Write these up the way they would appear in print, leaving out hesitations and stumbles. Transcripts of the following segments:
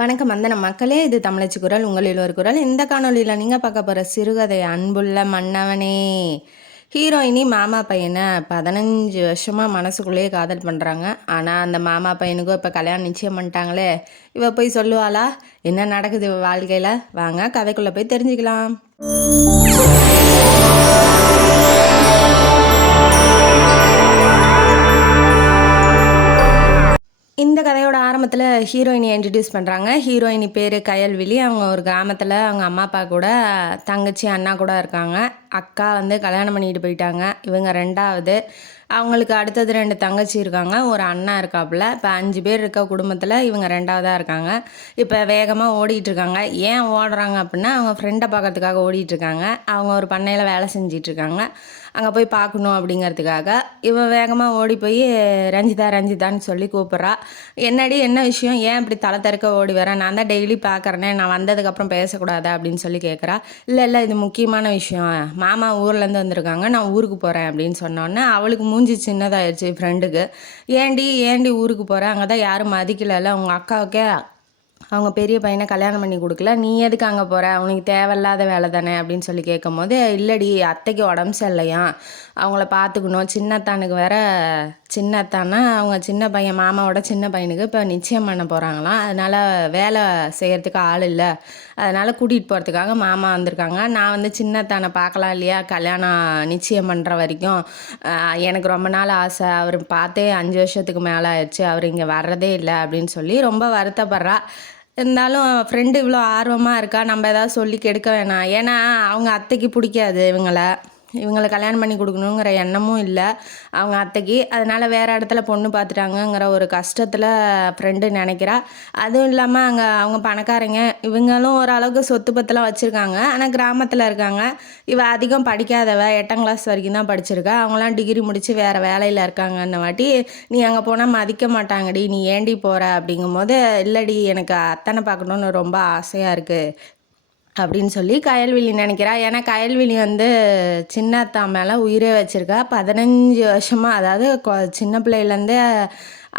வணக்கம் வந்தனம் மக்களே, இது தமிழச்சி குரல், உங்களில் ஒரு குரல். இந்த காணொலியில் நீங்கள் பார்க்க போகிற சிறுகதை அன்புள்ள மன்னவனே. ஹீரோயினி மாமா பையனை 15 வருஷமாக மனசுக்குள்ளேயே காதல் பண்ணுறாங்க. ஆனால் அந்த மாமா பையனுக்கும் இப்போ கல்யாணம் நிச்சயம் பண்ணிட்டாங்களே, இவ போய் சொல்லுவாளா? என்ன நடக்குது இவ வாழ்க்கையில்? வாங்க கதைக்குள்ளே போய் தெரிஞ்சுக்கலாம். இந்த கதையோட ஆரம்பத்தில் ஹீரோயினை இன்ட்ரடியூஸ் பண்ணுறாங்க. ஹீரோயினி பேர் கயல்விழி. அவங்க ஒரு கிராமத்தில் அவங்க அம்மா அப்பா கூட தங்கச்சி அண்ணா கூட இருக்காங்க. அக்கா கல்யாணம் பண்ணிட்டு போயிட்டாங்க. இவங்க ரெண்டாவது. அவங்களுக்கு அடுத்தது 2 தங்கச்சி இருக்காங்க, ஒரு அண்ணா இருக்காப்புல. இப்போ 5 பேர் இருக்க குடும்பத்தில் இவங்க ரெண்டாவதாக இருக்காங்க. இப்போ வேகமாக ஓடிட்டுருக்காங்க. ஏன் ஓடுறாங்க அப்படின்னா, அவங்க ஃப்ரெண்டை பார்க்கறதுக்காக ஓடிட்டுருக்காங்க. அவங்க ஒரு பண்ணையில் வேலை செஞ்சிட்ருக்காங்க. அங்கே போய் பார்க்கணும் அப்படிங்கிறதுக்காக இவன் வேகமாக ஓடி போய் ரஞ்சிதான்னு சொல்லி கூப்பிட்றா. என்னடி என்ன விஷயம், ஏன் இப்படி தலை தெறக்க ஓடி வரேன்? நான் தான் டெய்லி பார்க்குறேனே, நான் வந்ததுக்கப்புறம் பேசக்கூடாதா அப்படின்னு சொல்லி கேட்குறா. இல்லை இது முக்கியமான விஷயம், மாமா ஊர்லேருந்து வந்திருக்காங்க, நான் ஊருக்கு போகிறேன் அப்படின்னு சொன்னோன்னே அவளுக்கு மூஞ்சி சின்னதாகிடுச்சு ஃப்ரெண்டுக்கு. ஏண்டி ஊருக்கு போகிறேன், அங்கே தான் யாரும் மதிக்கலைல்ல, உங்கள் அக்காவுக்கே அவங்க பெரிய பையனை கல்யாணம் பண்ணி கொடுக்கல, நீ எதுக்கு அங்கே போகிற, உனக்கு தேவையில்லாத வேலை தானே அப்படின்னு சொல்லி கேட்கும் போது, இல்லடி அத்தைக்கு உடம்பு சரியில்லையா, அவங்கள பார்த்துக்கணும், சின்னத்தானுக்கு வேற சின்னத்தானா அவங்க சின்ன பையன் மாமாவோட சின்ன பையனுக்கு இப்போ நிச்சயம் பண்ண போகிறாங்களாம். அதனால் வேலை செய்கிறதுக்கு ஆள் இல்லை, அதனால் கூட்டிகிட்டு போகிறதுக்காக மாமா வந்திருக்காங்க. நான் சின்னத்தானை பார்க்கலாம் இல்லையா, கல்யாணம் நிச்சயம் பண்ணுற வரைக்கும் எனக்கு ரொம்ப நாள் ஆசை, அவர் பார்த்தே 5 வருஷத்துக்கு மேலே ஆயிடுச்சு, அவர் இங்கே வர்றதே இல்லை அப்படின்னு சொல்லி ரொம்ப வருத்தப்படுறா. இருந்தாலும் ஃப்ரெண்டு இவ்வளோ ஆர்வமாக இருக்கா, நம்ம ஏதாவது சொல்லி கெடுக்க வேணாம். ஏன்னா அவங்க அத்தைக்கு பிடிக்காது இவங்களை கல்யாணம் பண்ணி கொடுக்கணுங்கிற எண்ணமும் இல்லை அவங்க அத்தைக்கு. அதனால் வேறு இடத்துல பொண்ணு பார்த்துட்டாங்கங்கிற ஒரு கஷ்டத்தில் ஃப்ரெண்டு நினைக்கிறா. அதுவும் இல்லாமல் அவங்க பணக்காரங்க, இவங்களும் ஓரளவுக்கு சொத்து பத்தெல்லாம் வச்சுருக்காங்க. ஆனால் கிராமத்தில் இருக்காங்க. இவ அதிகம் படிக்காதவ, 8ஆம் கிளாஸ் வரைக்கும் தான் படிச்சிருக்கா. அவங்களாம் டிகிரி முடித்து வேறு வேலையில் இருக்காங்கன்ன வாட்டி, நீ அங்கே போனால் மதிக்க மாட்டாங்கடி, நீ ஏண்டி போகிற அப்படிங்கும் போது, இல்லடி எனக்கு அத்தனை பார்க்கணுன்னு ரொம்ப ஆசையாக இருக்குது அப்படின்னு சொல்லி கயல்விழி நினைக்கிறா. ஏன்னா கயல்விழி சின்னத்தா மேலே உயிரே வச்சுருக்கா. 15 வருஷமாக, அதாவது சின்ன பிள்ளையிலேருந்தே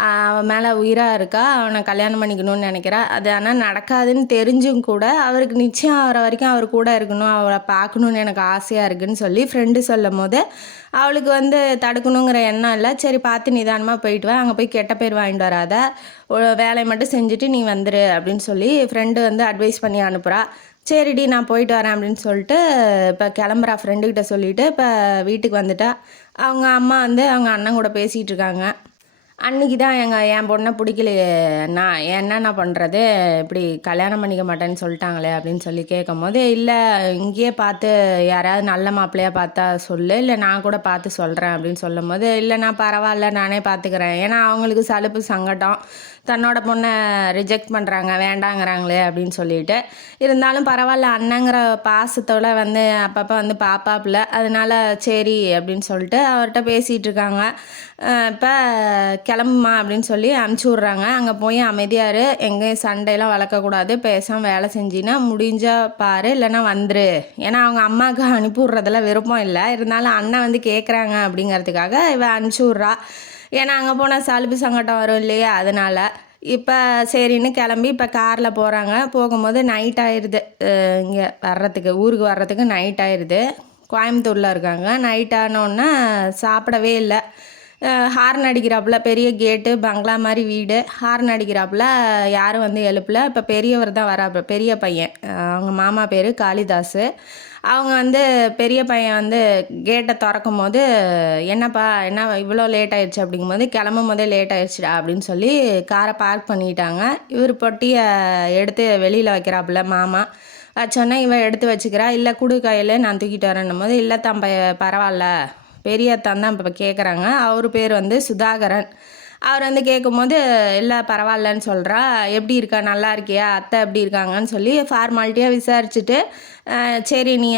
அவன் மேலே உயிராக இருக்கா. அவனை கல்யாணம் பண்ணிக்கணும்னு நினைக்கிறா. அது ஆனால் நடக்காதுன்னு தெரிஞ்சும் கூட அவருக்கு நிச்சயம் ஆகிற வரைக்கும் அவர் கூட இருக்கணும், அவளை பார்க்கணுன்னு எனக்கு ஆசையாக இருக்குதுன்னு சொல்லி ஃப்ரெண்டு சொல்லும் போது அவளுக்கு தடுக்கணுங்கிற எண்ணம் இல்லை. சரி பார்த்து நிதானமாக போயிட்டு வா, அங்கே போய் கெட்ட பேர் வாங்கிட்டு வராத, வேலையை மட்டும் செஞ்சுட்டு நீ வந்துரு அப்படின்னு சொல்லி ஃப்ரெண்டு அட்வைஸ் பண்ணி அனுப்புகிறா. சரிடி நான் போயிட்டு வரேன் அப்படின்னு சொல்லிட்டு இப்போ கிளம்புறா. ஃப்ரெண்டுக்கிட்ட சொல்லிவிட்டு இப்போ வீட்டுக்கு வந்துட்டா. அவங்க அம்மா அவங்க அண்ணன் கூட பேசிகிட்டு இருக்காங்க. அன்றைக்கி தான் என் பொண்ணை பிடிக்கலையே அண்ணா, என்னென்ன பண்ணுறது, இப்படி கல்யாணம் பண்ணிக்க மாட்டேன்னு சொல்லிட்டாங்களே அப்படின்னு சொல்லி கேட்கும் போது, இல்லை இங்கேயே பார்த்து யாராவது நல்ல மாப்பிள்ளையாக பார்த்தா சொல்லு, இல்லை நான் கூட பார்த்து சொல்கிறேன் அப்படின்னு சொல்லும் போது, இல்லை நான் பரவாயில்ல நானே பார்த்துக்கிறேன். ஏன்னா அவங்களுக்கு சலுப்பு சங்கடம், தன்னோட பொண்ணை ரிஜெக்ட் பண்ணுறாங்க, வேண்டாங்கிறாங்களே அப்படின்னு சொல்லிட்டு. இருந்தாலும் பரவாயில்ல, அண்ணங்கிற பாசத்தோட அப்பப்போ பாப்பாப்புல, அதனால் சரி அப்படின்னு சொல்லிட்டு அவர்கிட்ட பேசிகிட்டு இருக்காங்க. இப்போ கிளம்புமா அப்படின்னு சொல்லி அனுப்பிச்சி விட்றாங்க. அங்கே போய் அமைதியார், எங்கேயும் சண்டையெல்லாம் வளர்க்கக்கூடாது, பேசாமல் வேலை செஞ்சின்னா முடிஞ்சால் பாரு, இல்லைன்னா வந்துரு. ஏன்னா அவங்க அம்மாவுக்கு அனுப்பி விட்றதுல விருப்பம் இல்லை, இருந்தாலும் அண்ணன் கேட்குறாங்க அப்படிங்கிறதுக்காக இவன் அனுப்பிச்சி விட்றா. ஏன்னா அங்கே போனால் சலுப்பு சங்கடம் வரும் இல்லையா, அதனால். இப்போ சரின்னு கிளம்பி இப்போ காரில் போகிறாங்க. போகும்போது நைட் ஆயிடுது, இங்கே ஊருக்கு வர்றதுக்கு நைட் ஆயிடுது. கோயம்புத்தூரில் இருக்காங்க. நைட் ஆனோன்னா சாப்பிடவே இல்லை. ஹார்ன் அடிக்கிறாப்புல, பெரிய கேட்டு பங்களா மாதிரி வீடு, ஹார்ன் அடிக்கிறாப்புல, யாரும் எழுப்பல. இப்போ பெரியவர் தான் வராப்புல, பெரிய பையன், அவங்க மாமா பேர் காளிதாஸ். அவங்க பெரிய பையன் கேட்டை திறக்கும் போது, என்னப்பா என்ன இவ்வளோ லேட் ஆயிடுச்சு அப்படிங்கும்போது, கிளம்பும் போதே லேட் ஆயிடுச்சுடா அப்படின்னு சொல்லி காரை பார்க் பண்ணிட்டாங்க. இவர் பொட்டியை எடுத்து வெளியில் வைக்கிறாப்புல மாமா. வச்சோன்னே இவன் எடுத்து வச்சுக்கிறா. இல்லை குடு கையில் நான் தூக்கிட்டு வரேன்னும் போது, இல்லை தான் பரவாயில்ல, பெரியத்தான் தான் இப்போ கேட்குறாங்க. அவர் பேர் சுதாகரன். அவர் கேட்கும்போது, இல்லை பரவாயில்லன்னு சொல்கிறா. எப்படி இருக்கா, நல்லா இருக்கியா, அத்தை எப்படி இருக்காங்கன்னு சொல்லி ஃபார்மாலிட்டியாக விசாரிச்சுட்டு, சரி நீ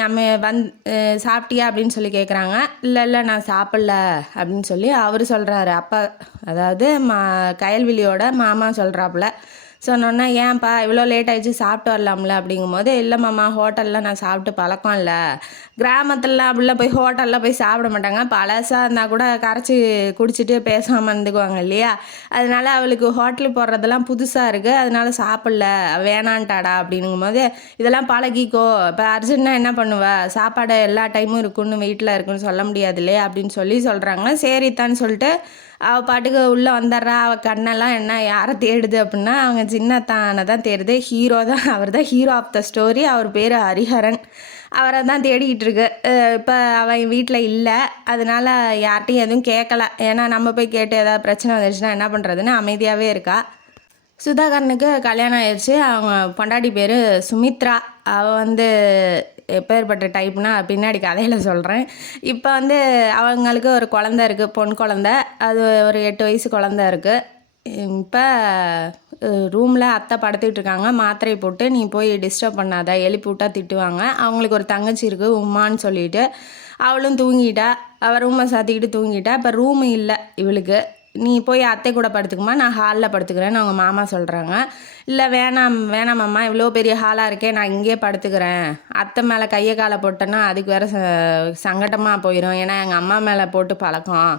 சாப்பிட்டியா அப்படின்னு சொல்லி கேட்குறாங்க. இல்லை நான் சாப்பிட்ல அப்படின்னு சொல்லி அவர் சொல்கிறாரு. அப்பா, அதாவது கயல்விழியோட மாமா சொல்கிறாப்புல. சொன்னோன்னா ஏன்ப்பா இவ்வளோ லேட் ஆகிடுச்சு சாப்பிட்டு வரலாம்ல அப்படிங்கும்போது இல்லை மாமா ஹோட்டலில் நான் சாப்பிட்டு பழக்கம் இல்லை, கிராமத்துலலாம் அப்படிலாம் போய் ஹோட்டலில் போய் சாப்பிட மாட்டாங்க, பழசாக இருந்தால் கூட கரைச்சி குடிச்சிட்டு பேசாமல் இருந்துக்குவாங்க இல்லையா, அதனால அவளுக்கு ஹோட்டலுக்கு போடுறதெல்லாம் புதுசாக இருக்குது, அதனால சாப்பிடல வேணான்ட்டாடா அப்படிங்கும்போது இதெல்லாம் பழகிக்கோ, இப்போ அர்ஜென்ட்னா என்ன பண்ணுவ, சாப்பாடு எல்லா டைமும் இருக்குன்னு வீட்டில் இருக்குன்னு சொல்ல முடியாது இல்லையா அப்படின்னு சொல்கிறாங்க. சரித்தான்னு சொல்லிட்டு அவள் பாட்டுக்கு உள்ளே வந்துடுறா. அவள் கண்ணெல்லாம் என்ன யாரை தேடுது அப்படின்னா அவங்க சின்னத்தானை தான் தேடுது. ஹீரோ தான், அவர் தான் ஹீரோ ஆஃப் த ஸ்டோரி. அவர் பேர் ஹரிஹரன். அவரை தான் தேடிக்கிட்டு இருக்கு. இப்போ அவன் வீட்டில் இல்லை, அதனால் யார்கிட்டையும் எதுவும் கேட்கல. ஏன்னா நம்ம போய் கேட்டு ஏதாவது பிரச்சனை வந்துடுச்சுன்னா என்ன பண்ணுறதுன்னு அமைதியாகவே இருக்கா. சுதாகரனுக்கு கல்யாணம் ஆயிடுச்சு. அவங்க பொண்டாட்டி பேர் சுமித்ரா. அவள் வந்து எப்பேற்பட்ட டைப்னா பின்னாடி கதையில் சொல்கிறேன். இப்போ வந்து அவங்களுக்கு ஒரு குழந்த இருக்குது, பொன் குழந்த. அது ஒரு 8 வயசு குழந்த இருக்குது. இப்போ ரூமில் அத்தை படுத்துக்கிட்டு இருக்காங்க. மாத்திரை போட்டு நீ போய் டிஸ்டர்ப் பண்ணாத, எழுப்பி விட்டா திட்டுவாங்க. அவங்களுக்கு ஒரு தங்கச்சி இருக்குது உமான்னு சொல்லிட்டு, அவளும் தூங்கிட்டா. அவள் ரூமை சாத்திக்கிட்டு தூங்கிட்டா. இப்போ ரூமு இல்லை இவளுக்கு. நீ போய் அத்தை கூட படுத்துக்குமா, நான் ஹாலில் படுத்துக்கிறேன்னு அவங்க மாமா சொல்கிறாங்க. இல்லை வேணாமம்மா, இவ்வளோ பெரிய ஹாலாக இருக்கே, நான் இங்கேயே படுத்துக்கிறேன். அத்தை மேலே கையை காலை போட்டேன்னா அதுக்கு வேறு சங்கடமாக போயிடும், ஏன்னா எங்கள் அம்மா மேலே போட்டு பழக்கம்,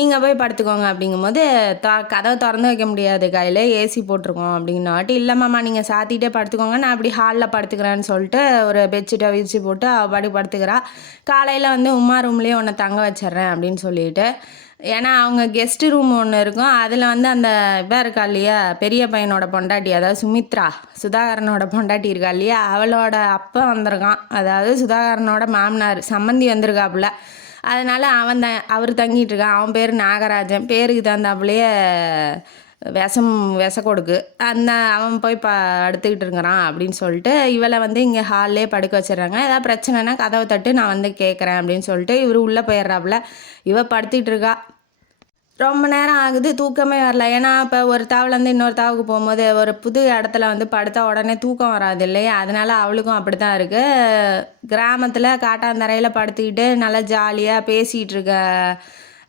நீங்கள் போய் படுத்துக்கோங்க அப்படிங்கும்போது கதவை திறந்து வைக்க முடியாது, கையில் ஏசி போட்டிருக்கோம் அப்படின்னாட்டி, இல்லைம்மாம்மா நீங்கள் சாத்திட்டே படுத்துக்கோங்க, நான் அப்படி ஹாலில் படுத்துக்கிறேன்னு சொல்லிட்டு ஒரு பெட்ஷீட்டை விரிச்சு போட்டு அவள் பாடி படுத்துக்கிறா. காலையில் வந்து உமா ரூம்லேயே உன்னை தங்க வச்சிட்றேன் அப்படின்னு சொல்லிட்டு, ஏன்னா அவங்க கெஸ்ட் ரூம் ஒன்று இருக்கும், அதில் வந்து அந்த இவன் இருக்கா இல்லையா, பெரிய பையனோட பொண்டாட்டி, அதாவது சுமித்ரா, சுதாகரனோட பொண்டாட்டி இருக்கா இல்லையா, அவளோட அப்பா வந்திருக்கான், அதாவது சுதாகரனோட மாமனார் சம்மந்தி வந்திருக்காப்புல. அதனால் அவர் தங்கிட்டு இருக்கான். அவன் பேர் நாகராஜன். பேருக்கு தகுந்தாப்புலையே விஷ கொடுக்கு. அவன் போய் படுத்துக்கிட்டு இருக்கிறான் அப்படின்னு சொல்லிட்டு இவளை வந்து இங்கே ஹால்லே படுக்க வச்சிடுறாங்க. ஏதாவது பிரச்சனைனா கதவை தட்டு, நான் வந்து கேட்குறேன் அப்படின்னு சொல்லிட்டு இவர் உள்ளே போயிடுறாப்புல. இவ படுத்துக்கிட்டு இருக்கா. ரொம்ப நேரம் ஆகுது, தூக்கமே வரல. ஏன்னா இப்போ ஒரு தாவுலேருந்து இன்னொரு தாவுக்கு போகும்போது ஒரு புது இடத்துல வந்து படுத்தா உடனே தூக்கம் வராது இல்லையா, அதனால அவளுக்கும் அப்படி தான் இருக்குது. கிராமத்தில் காட்டாந்தரையில் படுத்துக்கிட்டு நல்லா ஜாலியாக பேசிகிட்டு இருக்க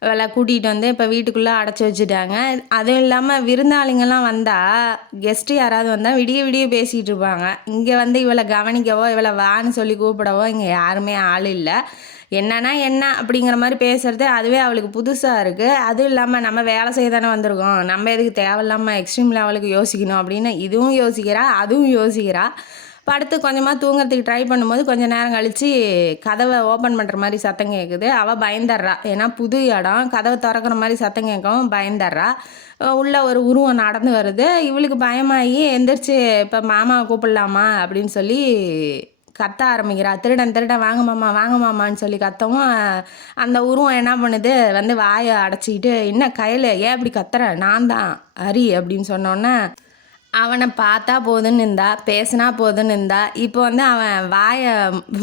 இவளை கூட்டிகிட்டு வந்து இப்போ வீட்டுக்குள்ளே அடைச்சி வச்சுட்டாங்க. அதுவும் இல்லாமல் விருந்தாளிங்கெல்லாம் வந்தால், கெஸ்ட்டு யாராவது வந்தால் விடிய பேசிகிட்டு இருப்பாங்க. இங்கே வந்து இவளை கவனிக்கவோ இவளை வான்னு சொல்லி கூப்பிடவோ இங்கே யாருமே ஆள் இல்லை. என்னன்னா என்ன அப்படிங்கிற மாதிரி பேசுகிறது அதுவே அவளுக்கு புதுசாக இருக்குது. அதுவும் இல்லாமல் நம்ம வேலை செய்ய தானே வந்திருக்கோம், நம்ம எதுக்கு தேவையில்லாமல் எக்ஸ்ட்ரீம் லெவலுக்கு யோசிக்கணும் அப்படின்னு இதுவும் யோசிக்கிறா, அதுவும் யோசிக்கிறா. படுத்து கொஞ்சமாக தூங்குறதுக்கு ட்ரை பண்ணும்போது கொஞ்சம் நேரம் கழித்து கதவை ஓப்பன் பண்ணுற மாதிரி சத்தம் கேட்குது. அவள் பயந்துடுறா, ஏன்னா புது இடம், கதவை திறக்கிற மாதிரி சத்தம் கேட்கவும் பயந்துடுறா. உள்ள ஒரு உருவம் நடந்து வருது. இவளுக்கு பயமாகி எந்திரிச்சு இப்போ மாமாவை கூப்பிடலாமா அப்படின்னு சொல்லி கத்த ஆரம்பிக்கிறா. திருடன் வாங்க மாமான்னு சொல்லி கத்தவும் அந்த உருவம் என்ன பண்ணுது, வந்து வாயை அடைச்சிக்கிட்டு, என்ன கையில் ஏன் இப்படி கத்துற, நான் தான் ஹரி அப்படின்னு சொன்னோன்னே அவனை பார்த்தா போதுன்னு இருந்தா, பேசினா போதுன்னு இருந்தா. இப்போ வந்து அவன் வாயை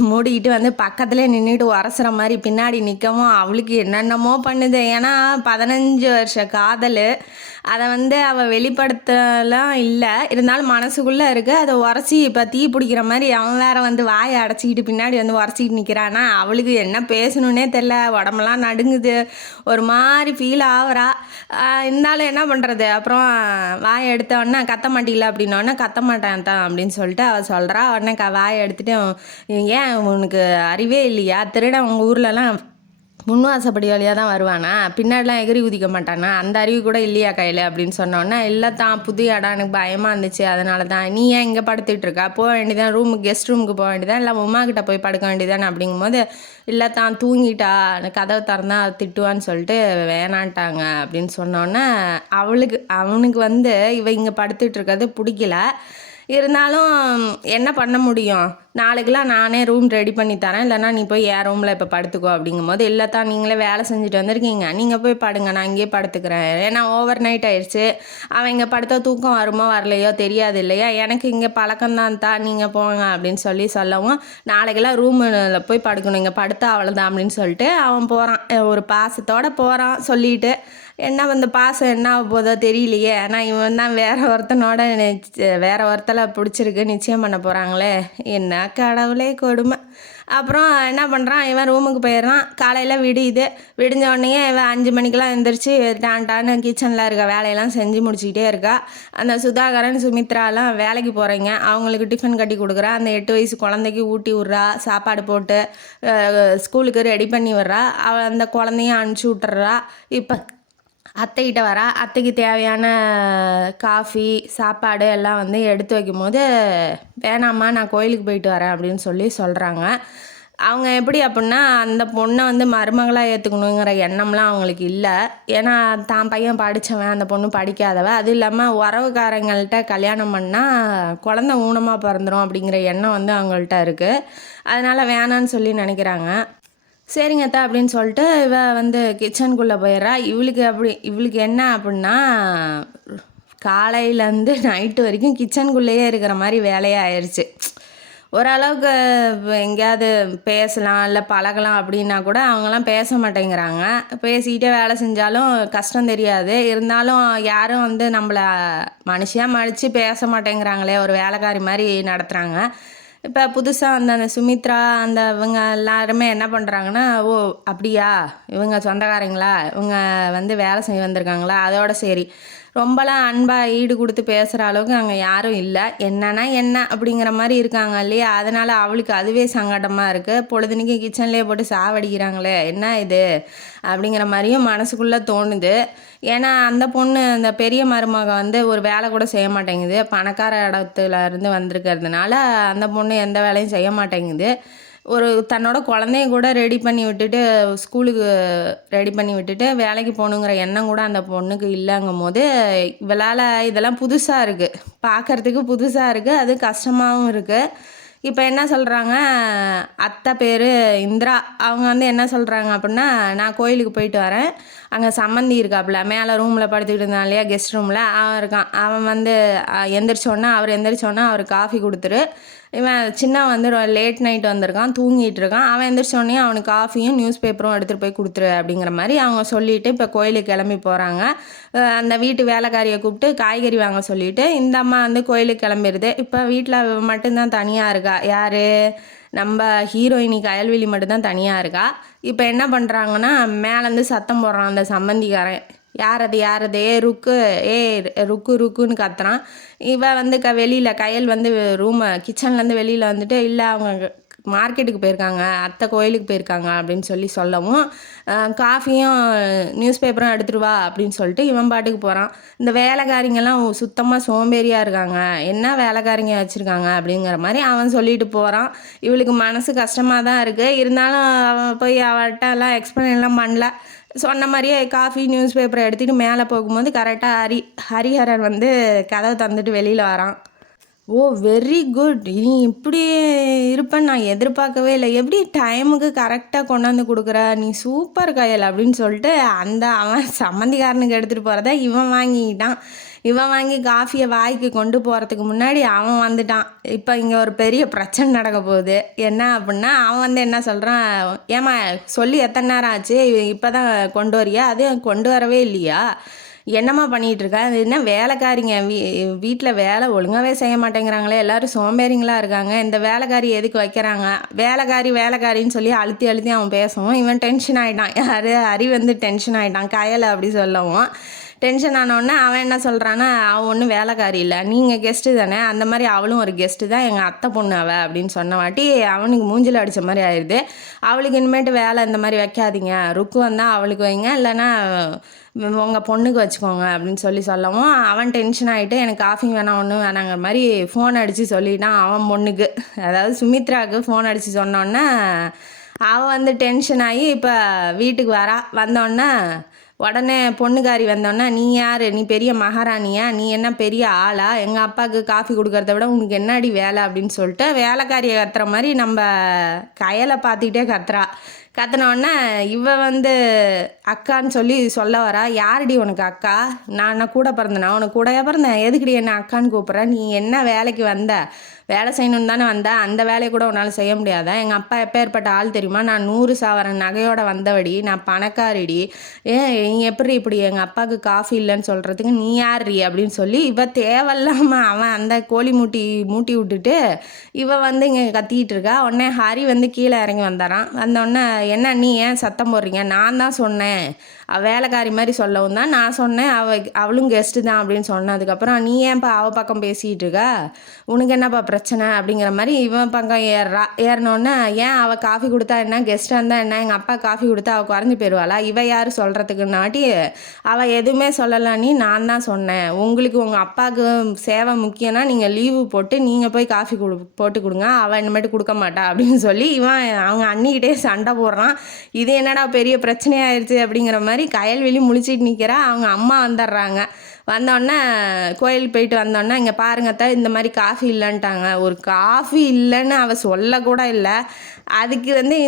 மூடிக்கிட்டு வந்து பக்கத்துலேயே நின்றுட்டு உரசுற மாதிரி பின்னாடி நிற்கவும் அவளுக்கு என்னென்னமோ பண்ணுது. ஏன்னா 15 வருஷ காதல், அதை வந்து அவள் வெளிப்படுத்தலாம் இல்லை, இருந்தாலும் மனசுக்குள்ளே இருக்குது. அதை உரசி இப்போ தீ பிடிக்கிற மாதிரி அவன் வேற வந்து வாயை அடைச்சிக்கிட்டு பின்னாடி வந்து உரசிக்கிட்டு நிற்கிறான்னா அவளுக்கு என்ன பேசணுன்னே தெரில, உடம்பெல்லாம் நடுங்குது, ஒரு மாதிரி ஃபீல் ஆகுறா. இருந்தாலும் என்ன பண்ணுறது, அப்புறம் வாயை எடுத்தோடனே கத்த மாட்டில அப்படின்னோடனே கத்த மாட்டேன் தான் அப்படின்னு சொல்லிட்டு அவள் சொல்கிறா. உடனே வாயை எடுத்துகிட்டு, ஏன் உனக்கு அறிவே இல்லையா, திருடன் உங்கள் ஊர்லலாம் முன்வாசப்படி வழியாக தான் வருவானா, பின்னாடிலாம் எகிரி குதிக்க மாட்டானா, அந்த அறிவு கூட இல்லையா கையில் அப்படின்னு சொன்னோன்னே, இல்லை தான் புது இடம் எனக்கு பயமாக இருந்துச்சு, அதனால தான். நீ ஏன் இங்கே படுத்துட்டு இருக்கா, போக வேண்டியதான் ரூமுக்கு, கெஸ்ட் ரூமுக்கு போக வேண்டியதான், இல்லை உமா கிட்ட போய் படுக்க வேண்டியதானே அப்படிங்கும்போது, இல்லை தான் தூங்கிட்டா, கதவை திறந்தா திட்டுவான்னு சொல்லிட்டு வேணான்ட்டாங்க அப்படின்னு சொன்னோன்னே அவனுக்கு வந்து இவ இங்கே படுத்துட்டு இருக்கிறது பிடிக்கல. இருந்தாலும் என்ன பண்ண முடியும், நாளைக்கெலாம் நானே ரூம் ரெடி பண்ணி தரேன், இல்லைனா நீ போய் என் ரூமில் இப்போ படுத்துக்கோ அப்படிங்கும்போது, இல்லை தான் நீங்களே வேலை செஞ்சுட்டு வந்திருக்கீங்க, நீங்கள் போய் படுங்க, நான் இங்கேயே படுத்துக்கிறேன். ஏன்னா ஓவர் நைட் ஆயிடுச்சு, அவன் இங்கே படுத்தா தூக்கம் வருமோ வரலையோ தெரியாது இல்லையா, எனக்கு இங்கே பழக்கம்தான் தான், நீங்கள் போங்க அப்படின்னு சொல்லவும், நாளைக்கெல்லாம் ரூமில் போய் படுக்கணும், இங்கே படுத்தா அவ்வளோதான் அப்படின்னு சொல்லிட்டு அவன் போகிறான். ஒரு பாசத்தோடு போகிறான். சொல்லிட்டு என்ன வந்து பாசம் என்ன ஆக போதோ தெரியலையே, ஆனால் இவன் தான் வேற ஒருத்தரை பிடிச்சிருக்கு, நிச்சயம் பண்ண போகிறாங்களே, என்ன கடவுளே கொடுமை. அப்புறம் என்ன பண்ணுறான், இவன் ரூமுக்கு போயிடுறான். காலையில் விடிஞ்ச உடனே இவன் 5 மணிக்கெலாம் எழுந்திரிச்சு டான்னு கிச்சனில் இருக்க வேலையெல்லாம் செஞ்சு முடிச்சுக்கிட்டே இருக்கா. அந்த சுதாகரன் சுமித்ராலாம் வேலைக்கு போகிறீங்க, அவங்களுக்கு டிஃபன் கட்டி கொடுக்குறா. அந்த 8 வயசு குழந்தைக்கு ஊட்டி விட்றா, சாப்பாடு போட்டு ஸ்கூலுக்கு ரெடி பண்ணி விட்றா. அவள் அந்த குழந்தையும் அனுப்பிச்சி விட்டுறா. இப்போ அத்தைக்கிட்ட வரா. அத்தைக்கு தேவையான காஃபி சாப்பாடு எல்லாம் வந்து எடுத்து வைக்கும்போது, வேணாம்மா நான் கோயிலுக்கு போயிட்டு வரேன் அப்படின்னு சொல்கிறாங்க. அவங்க எப்படி அப்படின்னா, அந்த பொண்ணை வந்து மருமகளாக ஏற்றுக்கணுங்கிற எண்ணம்லாம் அவங்களுக்கு இல்லை. ஏன்னா தான் பையன் படித்தவன், அந்த பொண்ணு படிக்காதவ. அதுவும் இல்லாமல் உறவுக்காரங்கள்ட்ட கல்யாணம் பண்ணால் குழந்த ஊனமாக பிறந்துடும் அப்படிங்கிற எண்ணம் வந்து அவங்கள்ட்ட இருக்குது. அதனால் வேணான்னு சொல்லி நினைக்கிறாங்க. சரிங்க அத்தா அப்படின்னு சொல்லிட்டு இவ வந்து கிச்சனுக்குள்ளே போயிடுறா. இவளுக்கு என்ன அப்படின்னா, காலையிலேருந்து நைட்டு வரைக்கும் கிச்சனுக்குள்ளேயே இருக்கிற மாதிரி வேலையே ஆயிடுச்சு. ஓரளவுக்கு எங்கேயாவது பேசலாம் இல்லை பழகலாம் அப்படின்னா கூட அவங்களாம் பேச மாட்டேங்கிறாங்க. பேசிக்கிட்டே வேலை செஞ்சாலும் கஷ்டம் தெரியாது. இருந்தாலும் யாரும் வந்து நம்மளை மனுஷியாக மதித்து பேச மாட்டேங்கிறாங்களே, ஒரு வேலைக்காரி மாதிரி நடத்துகிறாங்க. இப்போ புதுசாக அந்த சுமித்ரா இவங்க எல்லாருமே என்ன பண்ணுறாங்கன்னா, ஓ அப்படியா இவங்க சொந்தக்காரங்களா, இவங்க வந்து வேலை செய்ய வந்திருக்காங்களா, அதோட சரி. ரொம்பலாம் அன்பாக ஈடு கொடுத்து பேசுகிற அளவுக்கு அங்கே யாரும் இல்லை. என்னன்னா என்ன அப்படிங்கிற மாதிரி இருக்காங்க இல்லையா. அதனால் அவளுக்கு அதுவே சங்கடமாக இருக்குது. பொழுதுனிக்கு கிச்சன்லேயே போட்டு சாவடிக்கிறாங்களே, என்ன இது அப்படிங்கிற மாதிரியும் மனசுக்குள்ளே தோணுது. ஏன்னா அந்த பொண்ணு, அந்த பெரிய மருமக வந்து ஒரு வேலை கூட செய்ய மாட்டேங்குது. பணக்கார இடத்துல இருந்து வந்திருக்கிறதுனால அந்த பொண்ணு எந்த வேலையும் செய்ய மாட்டேங்குது. தன்னோட குழந்தைய கூட ரெடி பண்ணி விட்டுட்டு, ஸ்கூலுக்கு ரெடி பண்ணி விட்டுட்டு வேலைக்கு போகணுங்கிற எண்ணம் கூட அந்த பொண்ணுக்கு இல்லைங்கும் போது, இவளால் இதெல்லாம் புதுசாக இருக்குது, பார்க்குறதுக்கு புதுசாக இருக்குது, அது கஷ்டமாகவும் இருக்குது. இப்போ என்ன சொல்கிறாங்க, அத்தை பேர் இந்திரா. அவங்க வந்து என்ன சொல்கிறாங்க அப்படின்னா, நான் கோயிலுக்கு போயிட்டு வரேன், அங்கே சம்மந்தி இருக்காப்புல, மேலே ரூமில் படுத்துக்கிட்டு இருந்தான் இல்லையா, கெஸ்ட் ரூமில் அவன் இருக்கான். அவன் வந்து எந்திரிச்சோன்னா அவர் காஃபி கொடுத்துரு. இவன் சின்ன வந்து லேட் நைட் வந்திருக்கான், தூங்கிட்டு இருக்கான். அவன் எந்திரிச்சோடனே அவனுக்கு காஃபியும் நியூஸ் பேப்பரும் எடுத்துகிட்டு போய் கொடுத்துரு அப்படிங்கிற மாதிரி அவங்க சொல்லிவிட்டு இப்போ கோயிலுக்கு கிளம்பி போகிறாங்க. அந்த வீட்டு வேலைக்காரியை கூப்பிட்டு காய்கறி வாங்க சொல்லிவிட்டு இந்த அம்மா வந்து கோயிலுக்கு கிளம்பிடுது. இப்போ வீட்டில் மட்டும்தான் தனியாக இருக்கா. யார், நம்ம ஹீரோயினி கயல்விழி மட்டும்தான் தனியாக இருக்கா. இப்போ என்ன பண்ணுறாங்கன்னா, மேலேருந்து சத்தம் போடுறான் அந்த சம்மந்திக்காரன். யார் அது ருக்கு, ருக்குன்னு கத்துறான். இவன் வந்து வெளியில் கயல் வந்து கிச்சன்லேருந்து வெளியில் வந்துட்டு, இல்லை அவங்க மார்க்கெட்டுக்கு போயிருக்காங்க, அத்தை கோயிலுக்கு போயிருக்காங்க அப்படின்னு சொல்லவும், காஃபியும் நியூஸ் பேப்பரும் எடுத்துகிட்டு வா அப்படின்னு சொல்லிட்டு இவன் பாட்டுக்கு போகிறான். இந்த வேலைக்காரிங்கெல்லாம் சுத்தமாக சோம்பேறியாக இருக்காங்க, என்ன வேலைக்காரிங்க வச்சுருக்காங்க அப்படிங்கிற மாதிரி அவன் சொல்லிட்டு போகிறான். இவளுக்கு மனசு கஷ்டமாக தான் இருக்குது. இருந்தாலும் அவன் போய் அவள்கிட்ட எல்லாம் எக்ஸ்பிளைன்லாம் பண்ணல. சொன்ன மாதிரியே காஃபி நியூஸ் பேப்பரை எடுத்துகிட்டு மேலே போகும்போது கரெக்டாக ஹரிஹரன் வந்து கதவை தந்துட்டு வெளியில் வரான். ஓ வெரி குட், நீ இப்படி இருப்பேன்னு நான் எதிர்பார்க்கவே இல்லை, எப்படி டைமுக்கு கரெக்டாக கொண்டாந்து கொடுக்குற, நீ சூப்பர் கயல் அப்படின்னு சொல்லிட்டு அவன் சம்மந்திக்காரனுக்கு எடுத்துகிட்டு போகிறத இவன் வாங்கிக்கிட்டான். இவன் வாங்கி காஃபியை வாய்க்கு கொண்டு போகிறதுக்கு முன்னாடி அவன் வந்துட்டான். இப்போ இங்கே ஒரு பெரிய பிரச்சனை நடக்க போகுது. என்ன அப்படின்னா, அவன் வந்து என்ன சொல்கிறான், ஏமா சொல்லி எத்தனை நேரம் ஆச்சு, இப்போ தான் கொண்டு வரியா, அது கொண்டு வரவே இல்லையா, என்னம்மா பண்ணிகிட்ருக்கா, அது என்ன வேலைக்காரிங்க வீட்டில் வேலை ஒழுங்காகவே செய்ய மாட்டேங்கிறாங்களே, எல்லோரும் சோம்பேறிங்களாக இருக்காங்க, இந்த வேலைக்காரி எதுக்கு வைக்கிறாங்க, வேலைக்காரின்னு சொல்லி அழுத்தி அவன் பேசவும் இவன் டென்ஷன் ஆகிட்டான். ஹரி வந்து டென்ஷன் ஆகிட்டான், கயலை அப்படி சொல்லவும் டென்ஷன் ஆனோடனே அவன் என்ன சொல்கிறான்னா, அவன் ஒன்றும் வேலைக்காரி இல்லை, நீங்கள் கெஸ்ட்டு தானே, அந்த மாதிரி அவளும் ஒரு கெஸ்ட்டு தான், எங்கள் அத்தை பொண்ணு அப்படின்னு சொன்ன வாட்டி அவனுக்கு மூஞ்சில் அடித்த மாதிரி ஆயிடுது. அவளுக்கு இனிமேட்டு வேலை இந்த மாதிரி வைக்காதீங்க, ருக்கு வந்தால் அவளுக்கு வைங்க, இல்லைன்னா உங்கள் பொண்ணுக்கு வச்சுக்கோங்க அப்படின்னு சொல்லவும் அவன் டென்ஷன் ஆகிட்டு, எனக்கு காஃபி வேணாம் ஒன்றும் வேணாங்கிற மாதிரி ஃபோன் அடித்து சொல்லிட்டான் அவன் பொண்ணுக்கு, அதாவது சுமித்ராவுக்கு ஃபோன் அடித்து சொன்னோன்னே அவன் வந்து டென்ஷன் ஆகி இப்போ வீட்டுக்கு வந்தோடனே உடனே பொண்ணுக்காரி வந்தோன்னா, நீ யார், நீ பெரிய மகாராணியா, நீ என்ன பெரிய ஆளா, எங்கள் அப்பாவுக்கு காஃபி கொடுக்கறத விட உனக்கு என்னடி வேலை அப்படின்னு சொல்லிட்டு வேலைக்காரியை கத்துற மாதிரி நம்ம கயலை பார்த்துக்கிட்டே கத்துனோடனே இவ வந்து அக்கான்னு சொல்ல வரா. யாருடி உனக்கு அக்கா, நான் கூட பிறந்தேனா, உனக்கு கூடயா பிறந்தேன், எதுக்குடி என்ன அக்கான்னு கூப்பிட்ற, நீ என்ன வேலைக்கு வந்த, வேலை செய்யணும்னு தானே வந்தேன், அந்த வேலையை கூட உன்னால் செய்ய முடியாதா? எங்கள் அப்பா எப்பேற்பட்ட ஆள் தெரியுமா? நான் 100 சவரன் நகையோட வந்தவடி, நான் பணக்காரிடி. ஏன் நீ எப்படி இப்படி எங்கள் அப்பாவுக்கு காஃபி இல்லைன்னு சொல்கிறதுக்கு நீ யார்ரி அப்படின்னு சொல்லி இவ தேவையில்லாமல் அவன் அந்த கோழி மூட்டி விட்டுட்டு இவ வந்து இங்கே கத்திக்கிட்டு இருக்கா. உடனே ஹரி வந்து கீழே இறங்கி வந்தாரான். வந்தோடனே என்ன நீ ஏன் சத்தம் போடுறீங்க? நான் தான் சொன்னேன், வேலைக்காரி மாதிரி சொல்லவும் தான் நான் சொன்னேன், அவளும் கெஸ்ட்டு தான் அப்படின்னு சொன்னதுக்கப்புறம் நீ ஏன்ப்பா அவள் பக்கம் பேசிகிட்டு இருக்கா, உனக்கு என்னப்பா பிரச்சனை அப்படிங்கிற மாதிரி இவன் பக்கம் ஏறினோடனே ஏன் அவள் காஃபி கொடுத்தா என்ன, கெஸ்ட்டாக இருந்தால் என்ன, எங்கள் அப்பா காஃபி கொடுத்தா அவள் குறைஞ்சி போயிடுவாளா, இவ யார் சொல்கிறதுக்குன்னாட்டி அவள் எதுவுமே சொல்லலை, நீ நான் தான் சொன்னேன், உங்களுக்கு உங்கள் அப்பாவுக்கு சேவை முக்கியம்னா நீங்கள் லீவு போட்டு நீங்கள் போய் காஃபி போட்டு கொடுங்க, அவள் இனிமேட்டு கொடுக்க மாட்டா அப்படின்னு சொல்லி இவன் அவங்க அண்ணிக்கிட்டே சண்டை போடுறான். இது என்னடா பெரிய பிரச்சனையாயிருச்சு அப்படிங்கிற மாதிரி கயல்விழி முழிச்சிட்டு நிற்கிறா. அவங்க அம்மா வந்துடுறாங்க. வந்தோடனே கோயிலுக்கு போயிட்டு வந்தோடனே இங்கே பாருங்கத்த இந்த மாதிரி காஃபி இல்லைன்ட்டாங்க. ஒரு காஃபி இல்லைன்னு அவள் சொல்லக்கூட இல்லை, அதுக்கு வந்து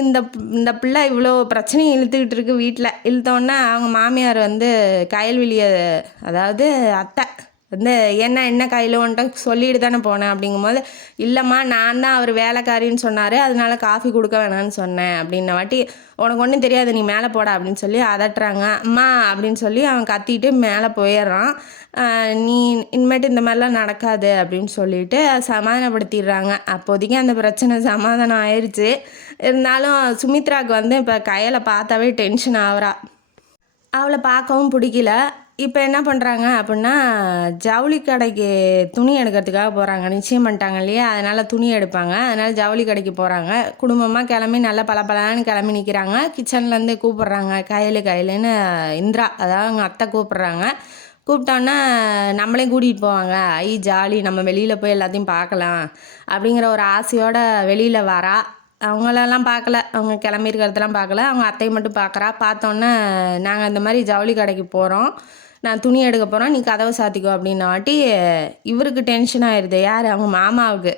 இந்த பிள்ளை இவ்வளோ பிரச்சனையும் இழுத்துக்கிட்டு இருக்கு வீட்டில். இழுத்தோடனே அவங்க மாமியார் வந்து கயல்விழியை, அதாவது அத்தை வந்து என்ன கையில் வந்துட்டு சொல்லிட்டு தானே போனேன் அப்படிங்கும்போது, இல்லைம்மா நான் தான் அவர் வேலைக்காரின்னு சொன்னார், அதனால காஃபி கொடுக்க வேணான்னு சொன்னேன் அப்படின்ன வாட்டி, உனக்கு ஒன்றும் தெரியாது நீ மேலே போடா அப்படின்னு சொல்லி அதட்டுறாங்க. அம்மா அப்படின்னு சொல்லி அவன் கத்திட்டு மேலே போயிடுறான். நீ இனிமேட்டு இந்த மாதிரிலாம் நடக்காது அப்படின்னு சொல்லிட்டு சமாதானப்படுத்திடுறாங்க. அப்போதைக்கு அந்த பிரச்சனை சமாதானம் ஆயிடுச்சு. இருந்தாலும் சுமித்ராவுக்கு வந்து இப்போ கையில் பார்த்தாவே டென்ஷன் ஆகிறா. அவளை பார்க்கவும் பிடிக்கல. இப்போ என்ன பண்ணுறாங்க அப்படின்னா, ஜவுளி கடைக்கு துணி எடுக்கிறதுக்காக போகிறாங்க. நிச்சயம் பண்ணிட்டாங்க இல்லையா, அதனால் துணி எடுப்பாங்க. அதனால் ஜவுளி கடைக்கு போகிறாங்க. குடும்பமாக கிளம்பி நல்லா பலன்னு கிளம்பி நிற்கிறாங்க. கிச்சன்லேருந்து கூப்பிட்றாங்க கையிலுன்னு இந்திரா, அதாவது அவங்க அத்தை கூப்பிட்றாங்க. கூப்பிட்டோன்னா நம்மளையும் கூட்டிகிட்டு போவாங்க, ஜாலி, நம்ம வெளியில் போய் எல்லாத்தையும் பார்க்கலாம் அப்படிங்கிற ஒரு ஆசையோடு வெளியில் வரா. அவங்களெல்லாம் பார்க்கல, அவங்க கிளம்பியிருக்கிறதெல்லாம் பார்க்கல, அவங்க அத்தையை மட்டும் பார்க்குறா. பார்த்தோன்னே நாங்கள் இந்த மாதிரி ஜவுளி கடைக்கு போகிறோம், நான் துணி எடுக்க போகிறோம், நீ கதவை சாத்திக்கோ அப்படின்னாட்டி இவருக்கு டென்ஷன் ஆயிடுது. யார்? அவங்க மாமாவுக்கு.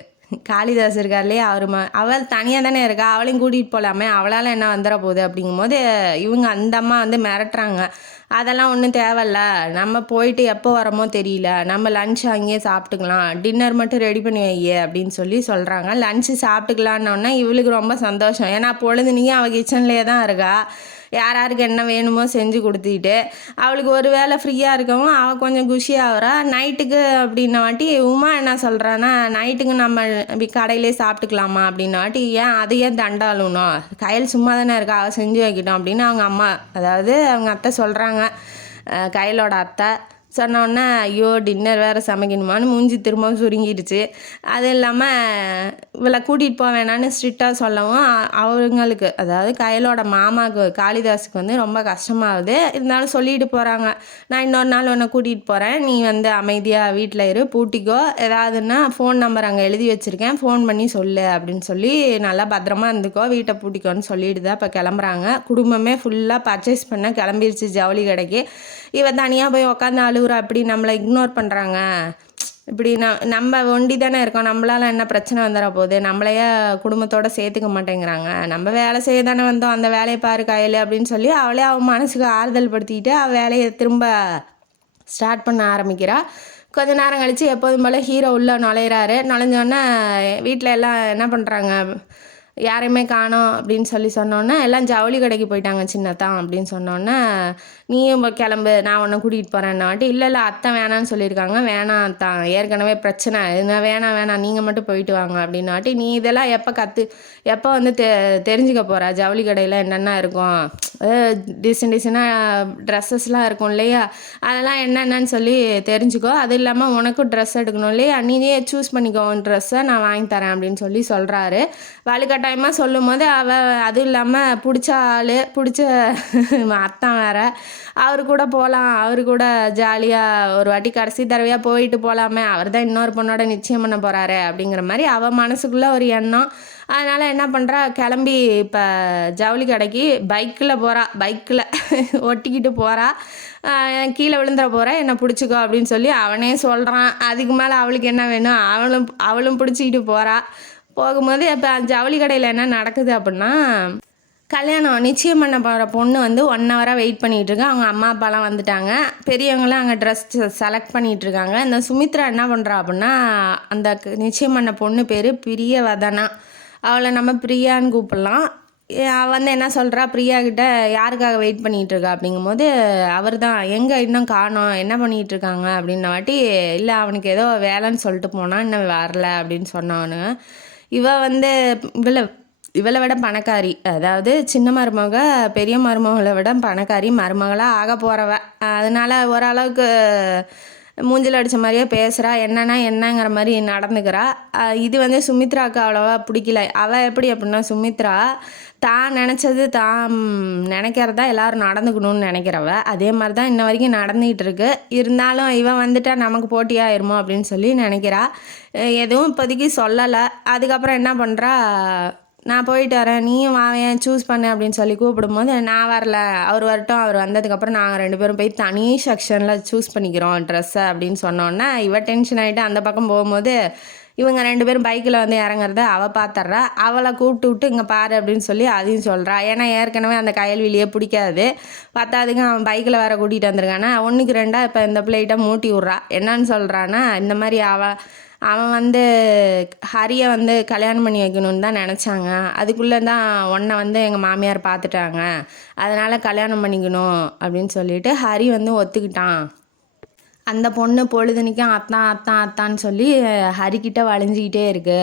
காளிதாஸ் இருக்கார் இல்லையா, அவள் தனியாக தானே இருக்கா, அவளையும் கூட்டிகிட்டு போகலாமே, அவளால் என்ன வந்துட போகுது அப்படிங்கும்போது இவங்க அந்த அம்மா வந்து மிரட்டுறாங்க. அதெல்லாம் ஒன்றும் தேவையில்ல, நம்ம போயிட்டு எப்போ வரமோ தெரியல, நம்ம லன்ச் அங்கேயே சாப்பிட்டுக்கலாம், டின்னர் மட்டும் ரெடி பண்ணி வையே அப்படின்னு சொல்கிறாங்க. லன்ச்சு சாப்பிட்டுக்கலான்னொன்னே இவளுக்கு ரொம்ப சந்தோஷம். ஏன்னா பொழுதுனையும் அவள் கிச்சன்லேயே தான் இருக்கா. யாருக்கு என்ன வேணுமோ செஞ்சு கொடுத்துக்கிட்டு அவளுக்கு ஒரு வேளை ஃப்ரீயாக இருக்கவும் அவள் கொஞ்சம் குஷியாகிறா. நைட்டுக்கு அப்படின்ன வாட்டி உமா என்ன சொல்கிறான்னா, நைட்டுக்கு நம்ம கடையிலே சாப்பிட்டுக்கலாமா அப்படின்ன வாட்டி, ஏன் அதையே தண்டாளணும், கையில் சும்மா தானே இருக்கா, அவள் செஞ்சு வைக்கிட்டோம் அப்படின்னு அவங்க அம்மா, அதாவது அவங்க அத்தை சொல்கிறாங்க. கையிலோட அத்தை சொன்னோன்னே ஐயோ டின்னர் வேறு சமைக்கணுமான்னு மூஞ்சி திரும்பவும் சுருங்கிடுச்சு. அது இல்லாமல் இவளை கூட்டிகிட்டு போக வேணான்னு ஸ்ட்ரிக்டாக சொல்லவும் அவங்களுக்கு, அதாவது கையிலோட மாமாவுக்கு காளிதாஸுக்கு வந்து ரொம்ப கஷ்டமாகுது. இருந்தாலும் சொல்லிட்டு போகிறாங்க, நான் இன்னொரு நாள் உன்னை கூட்டிகிட்டு போகிறேன், நீ வந்து அமைதியாக வீட்டில் இரு, பூட்டிக்கோ, ஏதாவதுன்னா ஃபோன் நம்பர் அங்கே எழுதி வச்சுருக்கேன், ஃபோன் பண்ணி சொல்லு அப்படின்னு சொல்லி நல்லா பத்திரமா இருந்துக்கோ, வீட்டை பூட்டிக்கோன்னு சொல்லிட்டு தான் இப்போ கிளம்புறாங்க. குடும்பமே ஃபுல்லாக பர்ச்சேஸ் பண்ண கிளம்பிருச்சு ஜவுளி கடைக்கு. இவன் தனியாக போய் உக்காந்து அழுகுறா, அப்படி நம்மளை இக்னோர் பண்ணுறாங்க, இப்படி நம்ம ஒண்டி தானே இருக்கோம், நம்மளால் என்ன பிரச்சனை வந்துட போகுது, நம்மளையே குடும்பத்தோடு சேர்த்துக்க மாட்டேங்கிறாங்க, நம்ம வேலை செய்ய தானே வந்தோம், அந்த வேலையை பாரு கையில் அப்படின்னு சொல்லி அவளே அவன் மனசுக்கு ஆறுதல் படுத்திக்கிட்டு அவள் வேலையை திரும்ப ஸ்டார்ட் பண்ண ஆரம்பிக்கிறா. கொஞ்ச நேரம் கழித்து எப்போதும் போல் ஹீரோ உள்ளே நுழைஞ்சோன்னே வீட்டில் எல்லாம் என்ன பண்ணுறாங்க, யாரையுமே காணோம் அப்படின்னு சொன்னோன்னே எல்லாம் ஜவுளி கடைக்கு போயிட்டாங்க சின்னத்தான் அப்படின்னு சொன்னோன்னே, நீயும் கிளம்பு நான் உன்னை கூட்டிகிட்டு போகிறேன்னாட்டி, இல்லை அத்தை வேணான்னு சொல்லியிருக்காங்க, வேணாம் தான் ஏற்கனவே பிரச்சனை, என்ன வேணாம் நீங்கள் மட்டும் போயிட்டு வாங்க அப்படின்னாட்டி, நீ இதெல்லாம் எப்போ வந்து தெரிஞ்சுக்க போகிற, ஜவுளி கடையில் என்னென்ன இருக்கும், டிசைனாக ட்ரெஸ்ஸஸ்லாம் இருக்கும் இல்லையா, அதெல்லாம் என்னென்னு சொல்லி தெரிஞ்சுக்கோ, அது இல்லாமல் உனக்கும் ட்ரெஸ் எடுக்கணும் இல்லையா, நீயே சூஸ் பண்ணிக்கோ ட்ரெஸ்ஸை நான் வாங்கி தரேன் அப்படின்னு சொல்கிறாரு. வலுக்கட்டாயமாக சொல்லும் போது அதுவும் இல்லாமல் பிடிச்ச ஆள் பிடிச்ச அத்தான் வேறு, அவரு கூட போகலாம், அவரு கூட ஜாலியாக ஒரு வாட்டி கடைசி தடவையாக போயிட்டு போகலாமே, அவர் தான் இன்னொரு பொண்ணோட நிச்சயம் பண்ண போகிறாரு அப்படிங்கிற மாதிரி அவள் மனசுக்குள்ளே ஒரு எண்ணம். அதனால் என்ன பண்ணுறா, கிளம்பி இப்போ ஜவுளி கடைக்கு பைக்கில் ஒட்டிக்கிட்டு போகிறா. கீழே விழுந்துட போகிறேன், என்னை பிடிச்சிக்கோ அப்படின்னு சொல்லி அவனே சொல்கிறான். அதுக்கு மேலே அவளுக்கு என்ன வேணும், அவளும் பிடிச்சிக்கிட்டு போகிறா. போகும்போது இப்போ ஜவுளி கடையில் என்ன நடக்குது அப்படின்னா, கல்யாணம் நிச்சயம் பண்ண போகிற பொண்ணு வந்து 1 ஹவராக வெயிட் பண்ணிகிட்ருக்கு. அவங்க அம்மா அப்பாலாம் வந்துட்டாங்க. பெரியவங்களாம் அங்கே ட்ரெஸ் செலக்ட் பண்ணிகிட்ருக்காங்க. இந்த சுமித்ரா என்ன பண்ணுறா அப்படின்னா, அந்த நிச்சயம் பண்ண பொண்ணு பேர் பிரியவதனா. அவளை நம்ம பிரியான்னு கூப்பிட்லாம். அவள் வந்து என்ன சொல்கிறா, பிரியா கிட்ட யாருக்காக வெயிட் பண்ணிகிட்ருக்கா அப்படிங்கும்போது, அவர் தான் எங்கே இன்னும் காணோம், என்ன பண்ணிகிட்ருக்காங்க அப்படின்ன வாட்டி, இல்லை அவனுக்கு ஏதோ வேலைன்னு சொல்லிட்டு போனால் இன்னும் வரல அப்படின்னு சொன்னவனு. வந்து இவளை விட பணக்காரி, அதாவது சின்ன மருமக பெரிய மருமகளை விட பணக்காரி, மருமகளாக ஆக போகிறவ. அதனால் ஓரளவுக்கு மூஞ்சில் அடித்த மாதிரியே பேசுகிறா, என்னங்கிற மாதிரி நடந்துக்கிறா. இது வந்து சுமித்ராவுக்கு அவ்வளோவா பிடிக்கல. அவள் எப்படி அப்படின்னா, சுமித்ரா தான் நினச்சது தான் நினைக்கிறதா எல்லோரும் நடந்துக்கணும்னு நினைக்கிறவ. அதே மாதிரி தான் இன்ன வரைக்கும் நடந்துகிட்டு இருக்கு. இருந்தாலும் இவன் வந்துட்டா நமக்கு போட்டியாயிருமோ அப்படின்னு சொல்லி நினைக்கிறா. எதுவும் இப்போதைக்கு சொல்லலை. அதுக்கப்புறம் என்ன பண்ணுறா, நான் போயிட்டு வரேன், நீயும் வாவேன் சூஸ் பண்ணு அப்படின்னு சொல்லி கூப்பிடும்போது, நான் வரல, அவர் வரட்டும், அவர் வந்ததுக்கப்புறம் நாங்கள் 2 பேரும் போய் தனி செக்ஷனில் சூஸ் பண்ணிக்கிறோம் ட்ரெஸ்ஸை அப்படின்னு சொன்னோன்னா, டென்ஷன் ஆகிட்டு அந்த பக்கம் போகும்போது இவங்க 2 பேரும் பைக்கில் வந்து இறங்குறத அவள் பார்த்துட்றா. அவளை கூப்பிட்டு விட்டு இங்கே பாரு அப்படின்னு சொல்லி அதையும் சொல்கிறா. ஏன்னா ஏற்கனவே அந்த கயல்விழியே பிடிக்காது. பத்தாதுக்கு அவன் பைக்கில் வேற கூட்டிகிட்டு வந்திருக்கானா, 1க்கு 2 இப்போ இந்த பிள்ளைகிட்ட மூட்டி விட்றா. என்னன்னு சொல்கிறான்னா, இந்த மாதிரி அவன் வந்து ஹரியை வந்து கல்யாணம் பண்ணி வைக்கணும்னு தான் நினச்சாங்க. அதுக்குள்ளே தான் உன்னை வந்து எங்கள் மாமியார் பார்த்துட்டாங்க, அதனால் கல்யாணம் பண்ணிக்கணும் அப்படின்னு சொல்லிட்டு ஹரி வந்து ஒத்துக்கிட்டான். அந்த பொண்ணு பொழுதுனிக்கும் அத்தான்னு சொல்லி ஹரிக்கிட்ட வளைஞ்சிக்கிட்டே இருக்கு.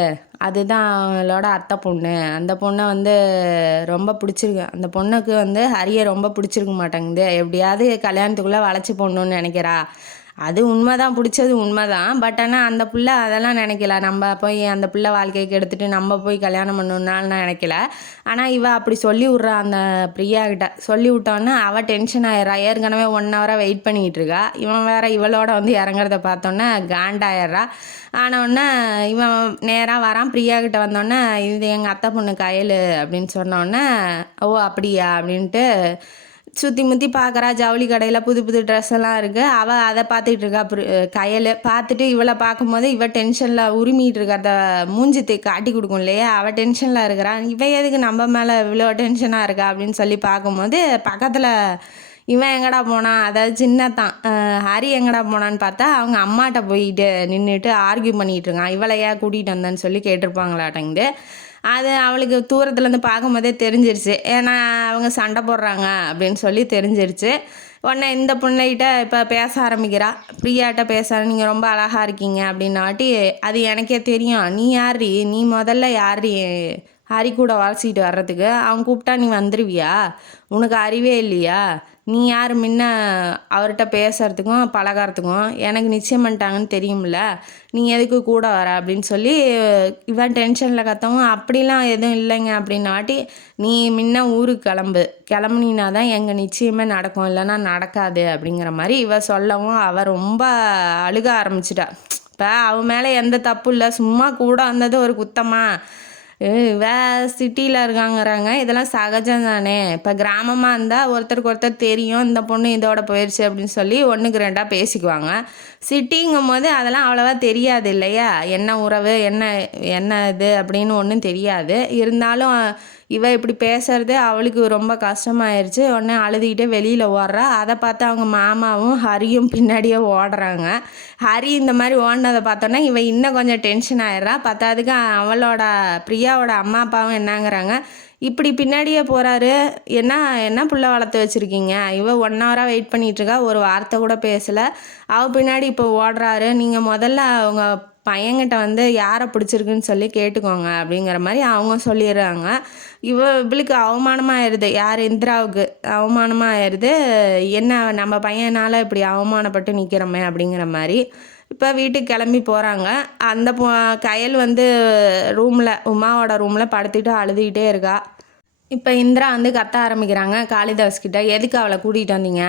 அதுதான் அவங்களோட அத்தை பொண்ணு. அந்த பொண்ணை வந்து ரொம்ப பிடிச்சிருக்கு. அந்த பொண்ணுக்கு வந்து ஹரியை ரொம்ப பிடிச்சிருக்க மாட்டேங்குது. எப்படியாவது கல்யாணத்துக்குள்ளே வளைச்சி போடணுன்னு நினைக்கிறா. அது உண்மைதான், பிடிச்சது உண்மைதான். பட் ஆனால் அந்த பிள்ளை அதெல்லாம் நினைக்கல. நம்ம போய் அந்த பிள்ளை வாழ்க்கைக்கு எடுத்துகிட்டு நம்ம போய் கல்யாணம் பண்ணணுன்னாலும் நினைக்கல. ஆனால் அப்படி சொல்லி விட்றா அந்த பிரியா கிட்ட. சொல்லி விட்டோன்னே அவள் டென்ஷன் ஆயிடுறா. ஏற்கனவே 1 ஹவராக வெயிட் பண்ணிகிட்டு இருக்கா. இவன் வேற இவளோட வந்து இறங்குறத பார்த்தோன்னே காண்டாயிடுறா. ஆனவுடனே இவன் நேராக வரான். பிரியா கிட்ட வந்தோடனே, இது எங்கள் அத்தை பொண்ணு கயல் அப்படின்னு சொன்னோடனே, ஓ அப்படியா அப்படின்ட்டு சுற்றி முற்றி பார்க்குறா. ஜவுளி கடையில் புது புது ட்ரெஸ் எல்லாம் இருக்குது. அவள் அதை பார்த்துட்டு இருக்கா. கயல் பார்த்துட்டு இவளை பார்க்கும்போது டென்ஷனில் உரிமிட்டு இருக்கிறத மூஞ்சி காட்டி கொடுக்கும் இல்லையா, அவள் டென்ஷனில் இருக்கிறான். எதுக்கு நம்ம மேலே இவ்வளோ டென்ஷனாக இருக்கா அப்படின்னு சொல்லி பார்க்கும்போது, பக்கத்தில் இவன் எங்கடா போனான், அதாவது சின்னத்தான் ஹரி எங்கடா போனான்னு பார்த்தா அவங்க அம்மாட்ட போயிட்டு நின்றுட்டு ஆர்கியூ பண்ணிகிட்டு இருக்கான். இவளை ஏன் கூட்டிகிட்டு வந்தேன்னு சொல்லி கேட்டிருப்பாங்களாட்டங்குது. அது அவளுக்கு தூரத்துலேருந்து பார்க்கும்போதே தெரிஞ்சிருச்சு. ஏன்னா அவங்க சண்டை போடுறாங்க அப்படின்னு சொல்லி தெரிஞ்சிருச்சு. உடனே இந்த பொண்ணுகிட்ட இப்போ பேச ஆரம்பிக்கிறா. பிரியாட்ட பேச, நீங்கள் ரொம்ப அழகாக இருக்கீங்க அப்படின்னாட்டி, அது எனக்கே தெரியும், நீ யார்ரி, நீ முதல்ல யார்ரி ஹரி கூட வாசிட்டு வர்றதுக்கு, அவன் கூப்பிட்டா நீ வந்துடுவியா, உனக்கு அறிவே இல்லையா, நீ யார் முன்ன அவர்கிட்ட பேசுகிறதுக்கும் பழகிறதுக்கும், எனக்கு நிச்சயம் பண்ணிட்டாங்கன்னு தெரியும்ல, நீ எதுக்கு கூட வர அப்படின்னு சொல்லி இவன் டென்ஷனில் கத்தவும், அப்படிலாம் எதுவும் இல்லைங்க அப்படின்னாட்டி, நீ முன்ன ஊருக்கு கிளம்புனா தான் எங்கள் நிச்சயமே நடக்கும், இல்லைன்னா நடக்காது அப்படிங்கிற மாதிரி சொல்லவும் அவள் ரொம்ப அழுக ஆரம்பிச்சிட்டா. இப்போ அவன் மேலே எந்த தப்பு இல்லை, சும்மா கூட வந்தது ஒரு குத்தமா, சிட்டியில் இருக்காங்கிறாங்க, இதெல்லாம் சகஜம் தானே. இப்போ கிராமமாக இருந்தால் ஒருத்தருக்கு ஒருத்தர் தெரியும், இந்த பொண்ணு இதோட போயிடுச்சு அப்படின்னு சொல்லி 1க்கு 2 பேசிக்குவாங்க. சிட்டிங்கும் போது அதெல்லாம் அவ்வளோவா தெரியாது இல்லையா, என்ன உறவு என்ன இது அப்படின்னு ஒன்றும் தெரியாது. இருந்தாலும் இப்படி பேசுறது அவளுக்கு ரொம்ப கஷ்டமாயிருச்சு. உடனே அழுதுகிட்டே வெளியில் ஓடுறா. அதை பார்த்து அவங்க மாமாவும் ஹரியும் பின்னாடியே ஓடுறாங்க. ஹரி இந்த மாதிரி ஓடினதை பார்த்தோன்னா இன்னும் கொஞ்சம் டென்ஷன் ஆயிடுறா. பத்தாதுக்கு அவளோட பிரியாவோட அம்மா அப்பாவும் என்னங்கிறாங்க, இப்படி பின்னாடியே போகிறாரு, என்ன புள்ள வளர்த்து வச்சுருக்கீங்க, 1 ஹவராக வெயிட் பண்ணிகிட்ருக்கா, ஒரு வார்த்தை கூட பேசலை, அவள் பின்னாடி இப்போ ஓடுறாரு, நீங்கள் முதல்ல அவங்க பையன்கிட்ட வந்து யாரை பிடிச்சிருக்குன்னு சொல்லி கேட்டுக்கோங்க அப்படிங்கிற மாதிரி அவங்க சொல்லிடுறாங்க. இவளுக்கு அவமானமாகிடுது. யார், இந்திராவுக்கு அவமானமாகிடுது. என்ன நம்ம பையனால் இப்படி அவமானப்பட்டு நிற்கிறோமே அப்படிங்கிற மாதிரி. இப்போ வீட்டுக்கு கிளம்பி போகிறாங்க. அந்த கயல் வந்து உமாவோட ரூமில் படுத்துட்டு அழுதுகிட்டே இருக்கா. இப்போ இந்திரா வந்து கத்த ஆரம்பிக்கிறாங்க காளிதாஸ்கிட்ட, எதுக்கு அவளை கூட்டிகிட்டு வந்தீங்க,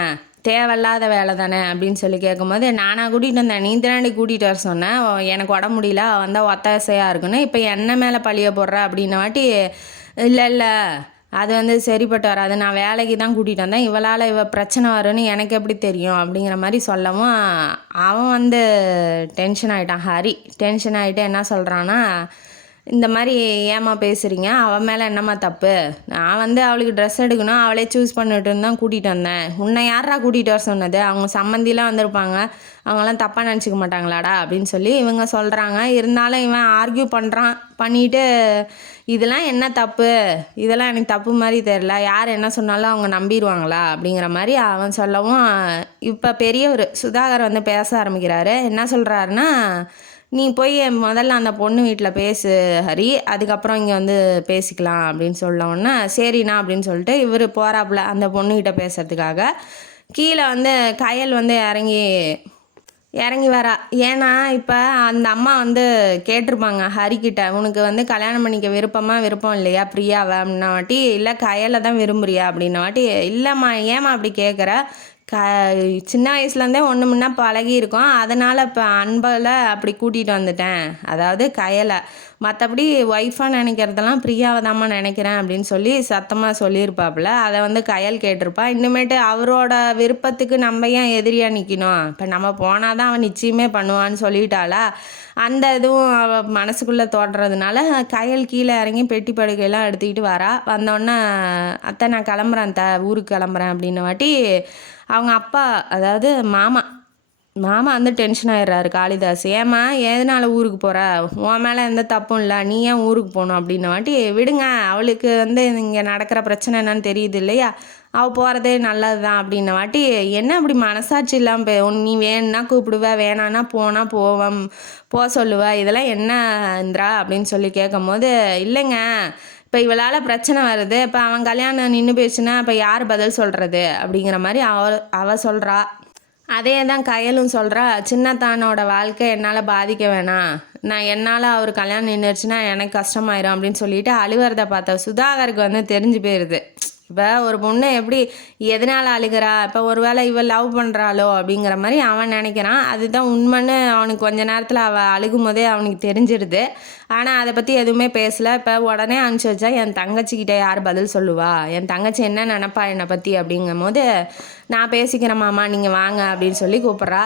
தேவையில்லாத வேலை தானே அப்படின்னு சொல்லி கேட்கும்போது, நானாக கூட்டிகிட்டு வந்தேன், நீ தாண்டி கூட்டிகிட்டு வர சொன்னேன், எனக்கு உடம்பு முடியல, வந்தால் ஒத்தாசையாக இருக்குன்னு இப்போ என்ன மேலே பழிய போடுற அப்படின்ன வாட்டி, இல்லை அது வந்து சரிப்பட்டு வராது, நான் வேலைக்கு தான் கூட்டிகிட்டு வந்தேன், இவளால் பிரச்சனை வரும்னு எனக்கு எப்படி தெரியும் அப்படிங்கிற மாதிரி சொல்லவும் அவன் வந்து டென்ஷன் ஆகிட்டான். ஹரி டென்ஷன் ஆகிட்டு என்ன சொல்கிறான்னா, இந்த மாதிரி ஏம்மா பேசுகிறீங்க, அவன் மேலே என்னம்மா தப்பு? நான் வந்து அவளுக்கு ட்ரெஸ் எடுக்கணும், அவளே சூஸ் பண்ணிட்டுன்னு தான் கூட்டிகிட்டு வந்தேன். உன்னை யாரா கூட்டிகிட்டு வர சொன்னது? அவங்க சம்மந்திலாம் வந்திருப்பாங்க, அவங்களாம் தப்பாக நினச்சிக்க மாட்டாங்களாடா அப்படின்னு சொல்லி இவங்க சொல்கிறாங்க. இருந்தாலும் இவன் ஆர்கியூ பண்ணிட்டு இதெல்லாம் என்ன தப்பு, இதெல்லாம் எனக்கு தப்பு மாதிரி தெரில, யார் என்ன சொன்னாலும் அவங்க நம்பிடுவாங்களா அப்படிங்கிற மாதிரி அவன் சொல்லவும், இப்போ பெரியவர் சுதாகர் வந்து பேச ஆரம்பிக்கிறாரு. என்ன சொல்கிறாருன்னா, நீ போய் முதல்ல அந்த பொண்ணு வீட்டில் பேசு ஹரி, அதுக்கப்புறம் இங்கே வந்து பேசிக்கலாம் அப்படின்னு சொல்லவுன்னா சரிண்ணா அப்படின்னு சொல்லிட்டு இவர் போகிறாப்புல அந்த பொண்ணுக்கிட்ட பேசுகிறதுக்காக. கீழே வந்து கயல் வந்து இறங்கி வரா. ஏன்னா இப்போ அந்த அம்மா வந்து கேட்டிருப்பாங்க ஹரிக்கிட்ட, உனக்கு வந்து கல்யாணம் பண்ணிக்க விருப்பம் இல்லையா பிரியாவை அப்படின்ன வாட்டி, இல்லை கயலை தான் விரும்புறியா அப்படின்ன வாட்டி, இல்லைம்மா ஏம்மா அப்படி கேட்குற, சின்ன வயசுலேருந்தே ஒன்று முன்னா பழகி இருக்கோம், அதனால் இப்போ அன்பில் அப்படி கூட்டிகிட்டு வந்துட்டேன், அதாவது கயலை. மற்றபடி ஒய்ஃபாக நினைக்கிறதெல்லாம் பிரியாவை தாம்மா நினைக்கிறேன் அப்படின்னு சொல்லி சத்தமாக சொல்லியிருப்பாப்புல. அதை வந்து கயல் கேட்டிருப்பா. இன்னுமேட்டு அவரோட விருப்பத்துக்கு நம்ம ஏன் எதிரியாக நிற்கணும், இப்போ நம்ம போனால் தான் அவன் நிச்சயமே பண்ணுவான்னு சொல்லிட்டாளா, அந்த இதுவும் அவள் மனசுக்குள்ளே தோன்றதுனால கயல் கீழே இறங்கி பெட்டி படுக்கையெல்லாம் எடுத்துக்கிட்டு வரா. வந்தோடனே அத்தை நான் கிளம்புறேன், ஊருக்கு கிளம்புறேன் அப்படின்ன வாட்டி அவங்க அப்பா, அதாவது மாமா வந்து டென்ஷன் ஆகிடுறாரு. காளிதாஸ், ஏம்மா எதனால ஊருக்கு போகிற, உன் மேலே எந்த தப்பும் இல்லை, நீ ஏன் ஊருக்கு போகணும் அப்படின்ன வாட்டி, விடுங்க அவளுக்கு வந்து இங்கே நடக்கிற பிரச்சனை என்னன்னு தெரியுது இல்லையா, அவள் போகிறதே நல்லது தான் அப்படின்ன வாட்டி, என்ன அப்படி மனசாட்சி இல்லாமல் நீ வேணுன்னா கூப்பிடுவ, வேணான்னா போவேன் போக சொல்லுவ, இதெல்லாம் என்ன இந்திரா அப்படின்னு சொல்லி கேட்கும் போது, இல்லைங்க இப்போ இவளால் பிரச்சனை வருது, இப்போ அவன் கல்யாணம் நின்று போயிடுச்சுன்னா இப்போ யார் பதில் சொல்கிறது அப்படிங்கிற மாதிரி அவள் சொல்கிறா. அதே தான் கயலும் சொல்கிறா, சின்னத்தானோட வாழ்க்கை என்னால் பாதிக்க வேணாம், என்னால் அவர் கல்யாணம் நின்றுச்சுன்னா எனக்கு கஷ்டமாயிரும் அப்படின்னு சொல்லிட்டு அழுகிறத பார்த்த சுதாகருக்கு வந்து தெரிஞ்சு போயிடுது. இப்போ ஒரு பொண்ணு எப்படி எதனால் அழுகிறா, இப்போ ஒரு வேளை இவள் லவ் பண்ணுறாளோ அப்படிங்கிற மாதிரி அவன் நினைக்கிறான். அதுதான் உண்மைன்னு அவனுக்கு கொஞ்ச நேரத்தில் அவள் அழுகும் போதே அவனுக்கு தெரிஞ்சிடுது. ஆனால் அதை பற்றி எதுவுமே பேசலை. இப்போ உடனே அனுப்பிச்சி வச்சா என் தங்கச்சிக்கிட்ட யார் பதில் சொல்லுவா, என் தங்கச்சி என்ன நினப்பா என்னை பற்றி அப்படிங்கும் போது, நான் பேசிக்கிறேன் மாமா நீங்கள் வாங்க அப்படின்னு சொல்லி கூப்பிட்றா.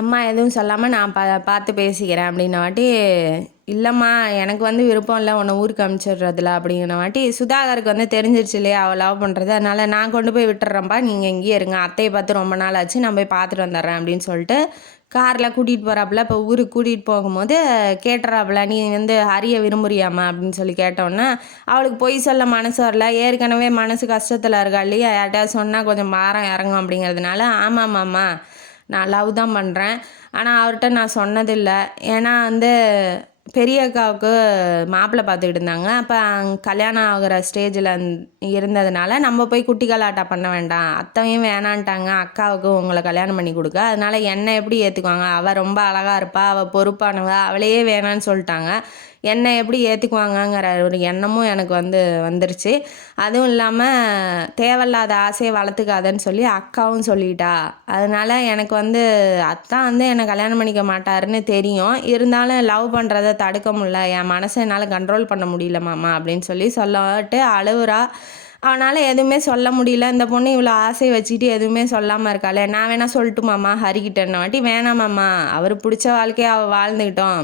அம்மா எதுவும் சொல்லாமல் நான் பார்த்து பேசிக்கிறேன் அப்படின்ன வாட்டி, இல்லைம்மா எனக்கு வந்து விருப்பம் இல்லை உன்னை ஊருக்கு அனுப்பிச்சிடுறதுல அப்படிங்கிற வாட்டி, சுதாகருக்கு வந்து தெரிஞ்சிருச்சு இல்லையா அவள் லவ் பண்ணுறது, அதனால் நான் கொண்டு போய் விட்டுறேன்ப்பா, நீங்கள் இங்கேயே இருங்க, அத்தையை பார்த்து ரொம்ப நாள் ஆச்சு, நான் போய் பார்த்துட்டு வந்துடுறேன் அப்படின்னு சொல்லிட்டு காரில் கூட்டிகிட்டு போகிறாப்புல. இப்போ ஊருக்கு கூட்டிகிட்டு போகும்போது கேட்டுறாப்புல, நீ வந்து ஹரியை விரும்புறியாம்மா அப்படின்னு சொல்லி கேட்டோன்னே அவளுக்கு பொய் சொல்ல மனசு வரல, ஏற்கனவே மனசு கஷ்டத்தில் இருக்கா இல்லையா, யார்கிட்ட சொன்னால் கொஞ்சம் பாரம் இறங்கும் அப்படிங்கிறதுனால, ஆமாம்மாம்மா நான் லவ் தான் பண்ணுறேன், ஆனால் அவர்கிட்ட நான் சொன்னதில்லை, ஏன்னா வந்து பெரிய அக்காவுக்கு மாப்பிள்ளை பார்த்துக்கிட்டு இருந்தாங்க, அப்போ கல்யாணம் ஆகிற ஸ்டேஜில் இருந்ததுனால நம்ம போய் குட்டி கலாட்டா பண்ண வேண்டாம், அத்தையும் வேணான்ட்டாங்க அக்காவுக்கு உங்களை கல்யாணம் பண்ணி கொடுக்க, அதனால் என்னை எப்படி ஏற்றுக்குவாங்க, அவள் ரொம்ப அழகாக இருப்பா, அவள் பொறுப்பானவ, அவளையே வேணான்னு சொல்லிட்டாங்க, என்னை எப்படி ஏற்றுக்குவாங்கங்கிற ஒரு எண்ணமும் எனக்கு வந்துருச்சு. அதுவும் இல்லாமல் தேவையில்லாத ஆசையை வளர்த்துக்காதன்னு சொல்லி அக்காவும் சொல்லிட்டா, அதனால் எனக்கு அத்தான் என்னை கல்யாணம் பண்ணிக்க மாட்டாருன்னு தெரியும், இருந்தாலும் லவ் பண்ணுறதை தடுக்க முடியல, என் மனசை என்னால் கண்ட்ரோல் பண்ண முடியல மாமா அப்படின்னு சொல்லிட்டு அழுவுறா. அவனால் எதுவுமே சொல்ல முடியல. இந்த பொண்ணு இவ்வளோ ஆசை வச்சுக்கிட்டு எதுவுமே சொல்லாமல் இருக்காளே, நான் வேணால் சொல்லட்டுமாம்மா ஹரிக்கிட்டேன்ன வாட்டி, வேணாமாம்மா அவர் பிடிச்ச வாழ்க்கையை அவள் வாழ்ந்துக்கிட்டோம்,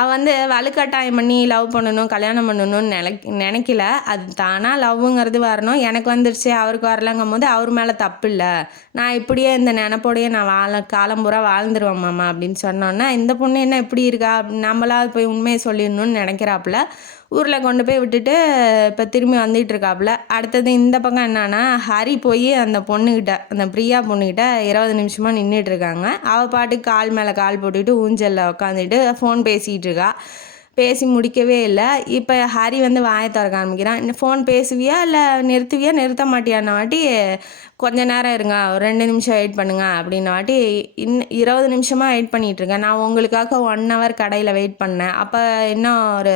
அவள் வலுக்கட்டாயம் பண்ணி லவ் பண்ணணும் கல்யாணம் பண்ணணும்னு நினைக்கல, அது தானாக லவ்வுங்கிறது வரணும், எனக்கு வந்துருச்சு அவருக்கு வரலங்கும் போது அவர் மேலே தப்பு இல்லை, நான் இப்படியே இந்த நினப்போடையே நான் காலம்பூரா வாழ்ந்துருவேன் மாமா அப்படின்னு சொன்னோன்னா, இந்த பொண்ணு என்ன இப்படி இருக்கா, நம்மளாவது போய் உண்மையை சொல்லிடணும்னு நினைக்கிறாப்புல. ஊரில் கொண்டு போய் விட்டுட்டு இப்போ திரும்பி வந்துட்டு இருக்காப்புல. அடுத்தது இந்த பக்கம் என்னன்னா, ஹரி போய் அந்த பொண்ணுக்கிட்ட, அந்த பிரியா பொண்ணுக்கிட்ட 20 நிமிஷமாக நின்றுட்டு இருக்காங்க. அவள் பாட்டுக்கு கால் மேலே கால் போட்டுக்கிட்டு ஊஞ்சலில் உட்காந்துட்டு ஃபோன் பேசிகிட்டு இருக்கா. பேசி முடிக்கவே இல்லை. இப்போ ஹரி வாயை திறக்க ஆரம்பிக்கிறான், ஃபோன் பேசுவியா இல்லை நிறுத்துவியா நிறுத்த மாட்டியான்ன வாட்டி, கொஞ்ச நேரம் இருங்க ஒரு 2 நிமிஷம் வெயிட் பண்ணுங்க அப்படின்ன வாட்டி, 20 நிமிஷமாக வெயிட் பண்ணிகிட்ருக்கேன், நான் உங்களுக்காக 1 hour கடையில் வெயிட் பண்ணேன், அப்போ இன்னும் ஒரு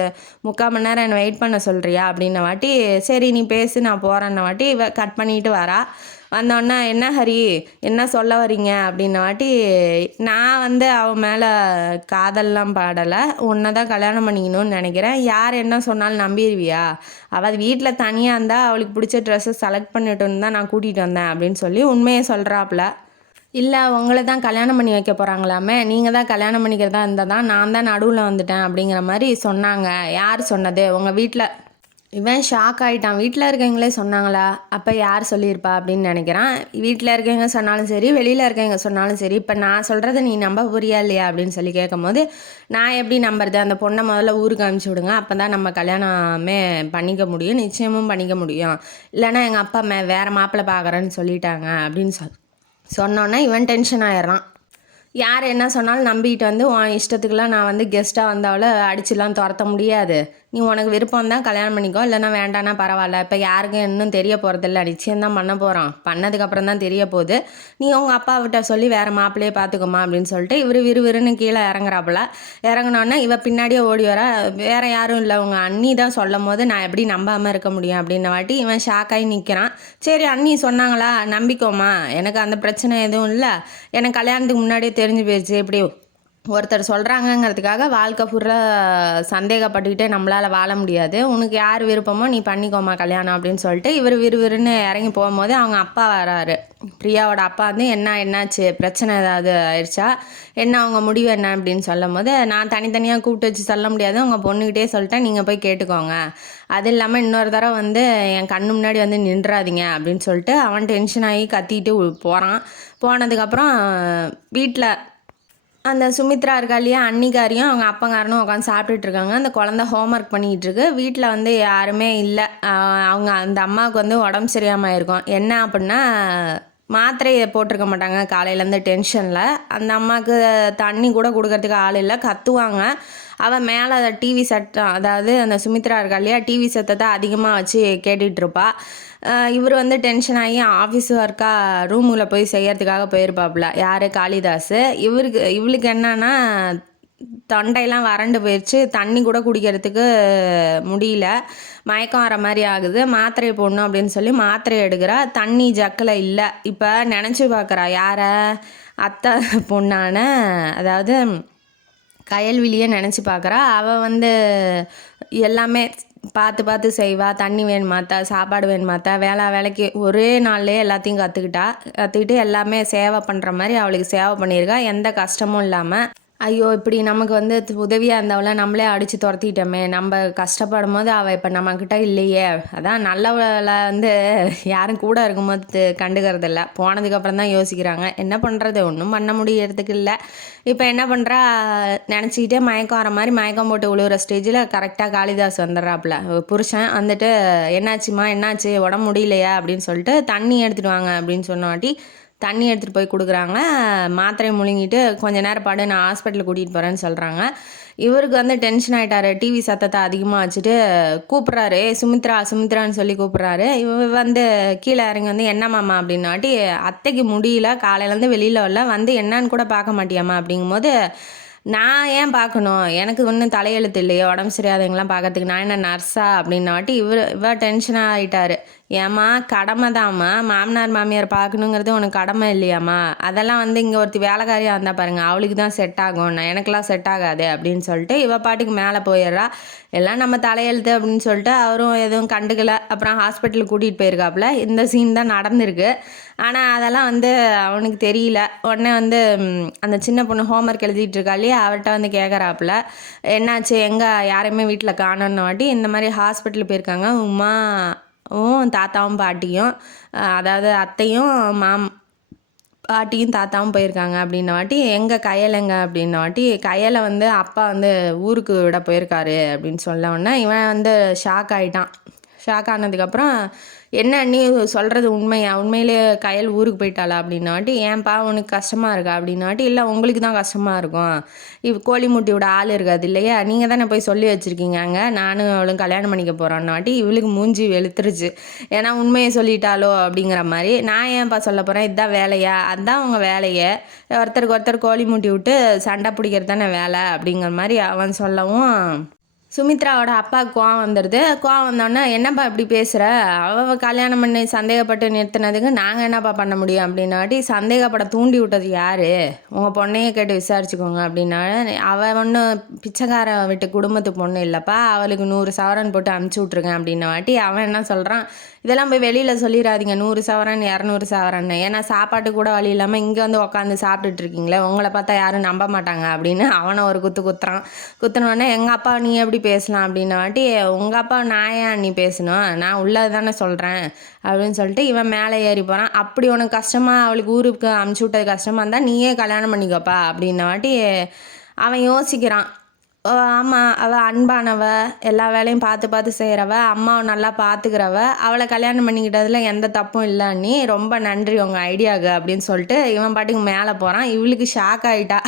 3/4 மணி நேரம் என்னை வெயிட் பண்ண சொல்கிறியா அப்படின்ன வாட்டி, சரி நீ பேசு நான் போகிறேன்ன வாட்டி கட் பண்ணிட்டு வரா. வந்தோடனே என்ன ஹரி என்ன சொல்ல வரீங்க அப்படின்ன வாட்டி, நான் அவன் மேலே காதல்லாம் பாடலை, உன்னை தான் கல்யாணம் பண்ணிக்கணும்னு நினைக்கிறேன், யார் என்ன சொன்னாலும் நம்பிடுவியா, அவள் வீட்டில் தனியாக இருந்தால் அவளுக்கு பிடிச்ச ட்ரெஸ்ஸை செலக்ட் பண்ணிட்டுன்னு தான் நான் கூட்டிகிட்டு வந்தேன் அப்படின்னு சொல்லி உண்மையை சொல்கிறாப்புல. இல்ல உங்கள தான் கல்யாணம் பண்ணி வைக்க போறாங்களாமே! நீங்க தான் கல்யாணம் பண்ணிக்கிறதா இருந்தா தான், நான் தான் நடுவுல வந்துட்டேன் அப்படிங்கிற மாரி சொன்னாங்க. யார் சொன்னது? உங்க வீட்ல இவன் ஷாக் ஆயிட்டான். வீட்ல இருக்கவங்களே சொன்னாங்களா? அப்ப யார் சொல்லியிருப்பா அப்படின்னு நெனைக்கிறான். வீட்ல இருக்கவங்க சொன்னாலும் சரி, வெளியில இருக்கவங்க சொன்னாலும் சரி, இப்ப நான் சொல்றத நீ நம்ப போறியா இல்லையா? அப்படின்னு சொல்லி கேட்கும்போது, நான் எப்படி நம்புறது? அந்த பொண்ண முதல்ல ஊருக்கு அனுப்பிச்சு விடுங்க. அப்பதான் நம்ம கல்யாணமே பண்ணிக்க முடியும். நிச்சயமும் பண்ணிக்க முடியும். இல்லன்னா எங்க அப்பா வேற மாப்பிள்ளை பார்க்குறேன்னு சொல்லிட்டாங்க அப்படின்னு சொன்னோன்னே இவன் டென்ஷன் ஆயிடுறான். யார் என்ன சொன்னாலும் நம்பிட்டு வந்து உன் இஷ்டத்துக்குலாம் நான் வந்து கெஸ்ட்டாக வந்தவளை அடிச்சுலாம் துரத்த முடியாது. நீ உனக்கு விருப்பம் தான் கல்யாணம் பண்ணிக்கோ, இல்லைன்னா வேண்டான்னா பரவாயில்ல. இப்போ யாருக்கும் இன்னும் தெரிய போகிறதில்ல, நிச்சயம் தான் பண்ண போகிறோம். பண்ணதுக்கப்புறம் தான் தெரிய போகுது. நீ உங்கள் அப்பாவிட்ட சொல்லி வேறு மாப்பிள்ளையே பார்த்துக்கோமா அப்படின்னு சொல்லிட்டு இவர் விறுவிறுன்னு கீழே இறங்குறாப்புல. இறங்கினோன்னே இவ பின்னாடியே ஓடி வர, வேறு யாரும் இல்லை உங்கள் அண்ணி தான் சொல்லும் போது நான் எப்படி நம்பாமல் இருக்க முடியும் அப்படின்ன வாட்டி இவன் ஷாக்காகி நிற்கிறான். சரி அண்ணி சொன்னாங்களா நம்பிக்கோமா, எனக்கு அந்த பிரச்சனை எதுவும் இல்லை, எனக்கு கல்யாணத்துக்கு முன்னாடியே தெரிஞ்சு போயிடுச்சு. இப்படி ஒருத்தர் சொல்கிறாங்கங்கிறதுக்காக வாழ்க்கை பூரா சந்தேகப்பட்டுக்கிட்டே நம்மளால் வாழ முடியாது. உனக்கு யார் விருப்பமோ நீ பண்ணிக்கோமா கல்யாணம் அப்படின்னு சொல்லிட்டு இவர் விறுவிறுன்னு இறங்கி போகும்போது அவங்க அப்பா வராரு. பிரியாவோட அப்பா வந்து என்னாச்சு, பிரச்சனை ஏதாவது ஆயிடுச்சா, என்ன அவங்க முடிவு என்ன அப்படின்னு சொல்லும் போது, நான் தனித்தனியாக கூப்பிட்டு வச்சு சொல்ல முடியாது, உங்கள் பொண்ணுக்கிட்டே சொல்லிட்டேன், நீங்கள் போய் கேட்டுக்கோங்க. அது இல்லாமல் இன்னொரு தடவை வந்து என் கண்ணு முன்னாடி வந்து நின்றாதீங்க அப்படின்னு சொல்லிட்டு அவன் டென்ஷன் ஆகி கத்திட்டு போகிறான். போனதுக்கப்புறம் வீட்டில் அந்த சுமித்ரா இருக்கா இல்லையா, அன்னிக்காரியும் அவங்க அப்பங்காரனும் உட்காந்து சாப்பிட்டுட்டு இருக்காங்க. அந்த குழந்தை ஹோம்ஒர்க் பண்ணிகிட்டு இருக்கு. வீட்டில் வந்து யாருமே இல்லை. அவங்க அந்த அம்மாவுக்கு வந்து உடம்பு சரியாமல் இருக்கும். என்ன அப்படின்னா மாத்திரையை போட்டிருக்க மாட்டாங்க காலையிலேருந்து டென்ஷனில். அந்த அம்மாவுக்கு தண்ணி கூட கொடுக்கறதுக்கு ஆள் இல்லை, கத்துவாங்க. அவள் மேலே டிவி சத்தம், அதாவது அந்த சுமித்ரா இருக்கா இல்லையா, டிவி சத்தத்தை அதிகமாக வச்சு கேட்டுட்ருப்பா. இவர் வந்து டென்ஷன் ஆகி ஆஃபீஸ் ஒர்க்காக ரூமுக்குள்ளே போய் செய்யறதுக்காக போயிருப்பாப்புல. யார் காளிதாஸ். இவளுக்கு என்னன்னா தொண்டையெல்லாம் வறண்டு போயிடுச்சு, தண்ணி கூட குடிக்கிறதுக்கு முடியல, மயக்கம் வர மாதிரி ஆகுது. மாத்திரையை போடணும் அப்படின்னு சொல்லி மாத்திரையை எடுக்கிறா. தண்ணி ஜக்கில் இல்லை. இப்போ நினச்சி பார்க்குறா யாரை, அத்தை பொண்ணான அதாவது கயல்விழியை நினச்சி பார்க்குறா. அவள் வந்து எல்லாமே பார்த்து பார்த்து செய்வா. தண்ணி வேணுமாத்தா, சாப்பாடு வேணுமாத்தா, வேலைக்கு ஒரே நாள்லேயே எல்லாத்தையும் கற்றுக்கிட்டு எல்லாமே சேவை பண்ணுற மாதிரி அவளுக்கு சேவை பண்ணியிருக்கா, எந்த கஷ்டமும் இல்லாமல். ஐயோ இப்படி நமக்கு வந்து உதவியாக இருந்தவளை நம்மளே அடித்து துரத்திட்டோமே, நம்ம கஷ்டப்படும் போது அவள் இப்போ நம்மக்கிட்ட இல்லையே. அதான் நல்லவளை வந்து யாரும் கூட இருக்கும்போது கண்டுக்கிறதில்ல, போனதுக்கப்புறம் தான் யோசிக்கிறாங்க. என்ன பண்ணுறது, ஒன்றும் பண்ண முடியறதுக்கு இல்லை. இப்போ என்ன பண்ணுறா, நினச்சிக்கிட்டே மயக்கம் வர மாதிரி மயக்கம் போட்டு விழுகிற ஸ்டேஜில் கரெக்டாக காளிதாஸ் வந்துடுறாப்புல. புருஷன் வந்துட்டு என்னாச்சுமா, என்னாச்சு, உடம்பு முடியலையா அப்படின்னு சொல்லிட்டு தண்ணி எடுத்துகிட்டு வாங்க அப்படின்னு சொன்னாட்டி தண்ணி எடுத்துகிட்டு போய் கொடுக்குறாங்க. மாத்திரையை முழுங்கிட்டு கொஞ்ச நேரம் பாடு, நான் ஹாஸ்பிட்டலுக்கு கூட்டிகிட்டு போகிறேன்னு சொல்கிறாங்க. இவருக்கு வந்து டென்ஷன் ஆகிட்டாரு. டிவி சத்தத்தை அதிகமாக வச்சுட்டு கூப்பிட்றாரு, சுமித்ரான்னு சொல்லி கூப்பிட்றாரு. வந்து கீழே இறங்கி வந்து என்ன மாமா அப்படின்னாட்டி, அத்தைக்கு முடியல, காலையிலேருந்து வெளியில் வரல, வந்து என்னன்னு கூட பார்க்க மாட்டியாம்மா அப்படிங்கும்போது, நான் ஏன் பார்க்கணும், எனக்கு ஒன்றும் தலையெழுத்து இல்லையோ உடம்பு சரியாதவங்களாம் பார்க்கறதுக்கு, நான் என்ன நர்ஸா அப்படின்னாட்டி இவர் டென்ஷனாக ஆகிட்டாரு. ஏம்மா கடமை தாம்மா, மாமனார் மாமியார் பார்க்கணுங்கிறது உனக்கு கடமை இல்லையாம்மா, அதெல்லாம் வந்து இங்கே ஒருத்தி வேலைக்காரியாக இருந்தால் பாருங்கள், அவளுக்கு தான் செட் ஆகும், எனக்கெல்லாம் செட் ஆகாது அப்படின்னு சொல்லிட்டு இவ பாட்டுக்கு மேலே போயிடுறா. எல்லாம் நம்ம தலையெழுத்து அப்படின்னு சொல்லிட்டு அவரும் எதுவும் கண்டுக்கலை. அப்புறம் ஹாஸ்பிட்டலுக்கு கூட்டிகிட்டு போயிருக்காப்புல. இந்த சீன் தான் நடந்திருக்கு. ஆனால் அதெல்லாம் வந்து அவனுக்கு தெரியல. உடனே வந்து அந்த சின்ன பொண்ணு ஹோம்ஒர்க் எழுதிட்டு இருக்கா இல்லையா, அவர்கிட்ட வந்து கேட்குறாப்புல, என்னாச்சு, எங்கே யாரையுமே வீட்டில் காணோன்னு வாட்டி, இந்த மாதிரி ஹாஸ்பிட்டல் போயிருக்காங்க உமாவும் தாத்தாவும் பாட்டியும், அதாவது அத்தையும் பாட்டியும் தாத்தாவும் போயிருக்காங்க அப்படின்ன வாட்டி, எங்கள் கையலைங்க அப்படின்ன வாட்டி, கையலை வந்து அப்பா வந்து ஊருக்கு விட போயிருக்காரு அப்படின்னு சொல்ல உடனே இவன் வந்து ஷாக் ஆகிட்டான். ஷாக் ஆனதுக்கப்புறம், என்ன நீ சொல்கிறது உண்மையா, உண்மையிலே கயல் ஊருக்கு போயிட்டாளா அப்படின்னாட்டி, ஏன்பா உனக்கு கஷ்டமாக இருக்கா அப்படின்னாட்டி, இல்லை உங்களுக்கு தான் கஷ்டமாக இருக்கும், கோழி முட்டி விட ஆள் இருக்காது இல்லையா, நீங்கள் தானே போய் சொல்லி வச்சுருக்கீங்க அங்கே, நானும் அவளும் கல்யாணம் பண்ணிக்க போகிறோன்னாட்டி இவளுக்கு மூஞ்சி வெளுத்துருச்சு. ஏன்னா உண்மையை சொல்லிட்டாலோ அப்படிங்கிற மாதிரி. நான் ஏன்ப்பா சொல்ல போகிறேன், இதுதான் வேலையா, அதுதான் உங்கள் வேலையை, ஒருத்தருக்கு ஒருத்தர் கோழி முட்டி விட்டு சண்டை பிடிக்கிறது தானே வேலை அப்படிங்கிற மாதிரி அவன் சொல்லவும், சுமித்ராவோட அப்பாவுக்கு கோவம் வந்துடுது. கோவம் வந்தோடனே, என்னப்பா இப்படி பேசுகிற, அவ கல்யாணம் பண்ணி சந்தேகப்பட்டு நிறுத்தினதுக்கு நாங்கள் என்னப்பா பண்ண முடியும் அப்படின்னாட்டி, சந்தேகப்பட தூண்டி விட்டது யார், உங்கள் பொண்ணையே கேட்டு விசாரிச்சுக்கோங்க அப்படின்னா, அவள் ஒன்றும் பிச்சைக்கார விட்டு குடும்பத்து பொண்ணு இல்லைப்பா, அவளுக்கு 100 சவரன் போட்டு அமுச்சு விட்ருக்கேன் அப்படின்னவாட்டி அவன் என்ன சொல்கிறான், இதெல்லாம் போய் வெளியில் சொல்லிடாதீங்க 100 சவரன் 200 சவரன்னு, ஏன்னா சாப்பாட்டு கூட வழி இல்லாமல் இங்கே வந்து உட்காந்து சாப்பிட்டுட்டு இருக்கீங்களே, உங்களை பார்த்தா யாரும் நம்ப மாட்டாங்க அப்படின்னு அவனை ஒரு குத்துறான். குத்துனோடனே, எங்கள் அப்பா நீ எப்படி பேசலாம் அப்படின்னவாட்டி, உங்கள் அப்பா நான் ஏன் நீ பேசணும், நான் உள்ளது தானே சொல்கிறேன் அப்படின்னு சொல்லிட்டு இவன் மேலே ஏறி போகிறான். அப்படி உனக்கு கஷ்டமாக, அவளுக்கு ஊருக்கு அமுச்சு விட்டது கஷ்டமாக இருந்தால் நீயே கல்யாணம் பண்ணிக்கப்பா அப்படின்னவாட்டி அவன் யோசிக்கிறான். ஆமாம், அவள் அன்பானவ, எல்லா வேலையும் பார்த்து செய்கிறவ, அம்மாவை நல்லா பார்த்துக்கிறவ, அவளை கல்யாணம் பண்ணிக்கிட்டதில் எந்த தப்பும் இல்லை, நீ ரொம்ப நன்றி உங்கள் ஐடியாவுக்கு அப்படின்னு சொல்லிட்டு இவன் பாட்டுக்கு மேலே போகிறான். இவளுக்கு ஷாக் ஆகிட்டா,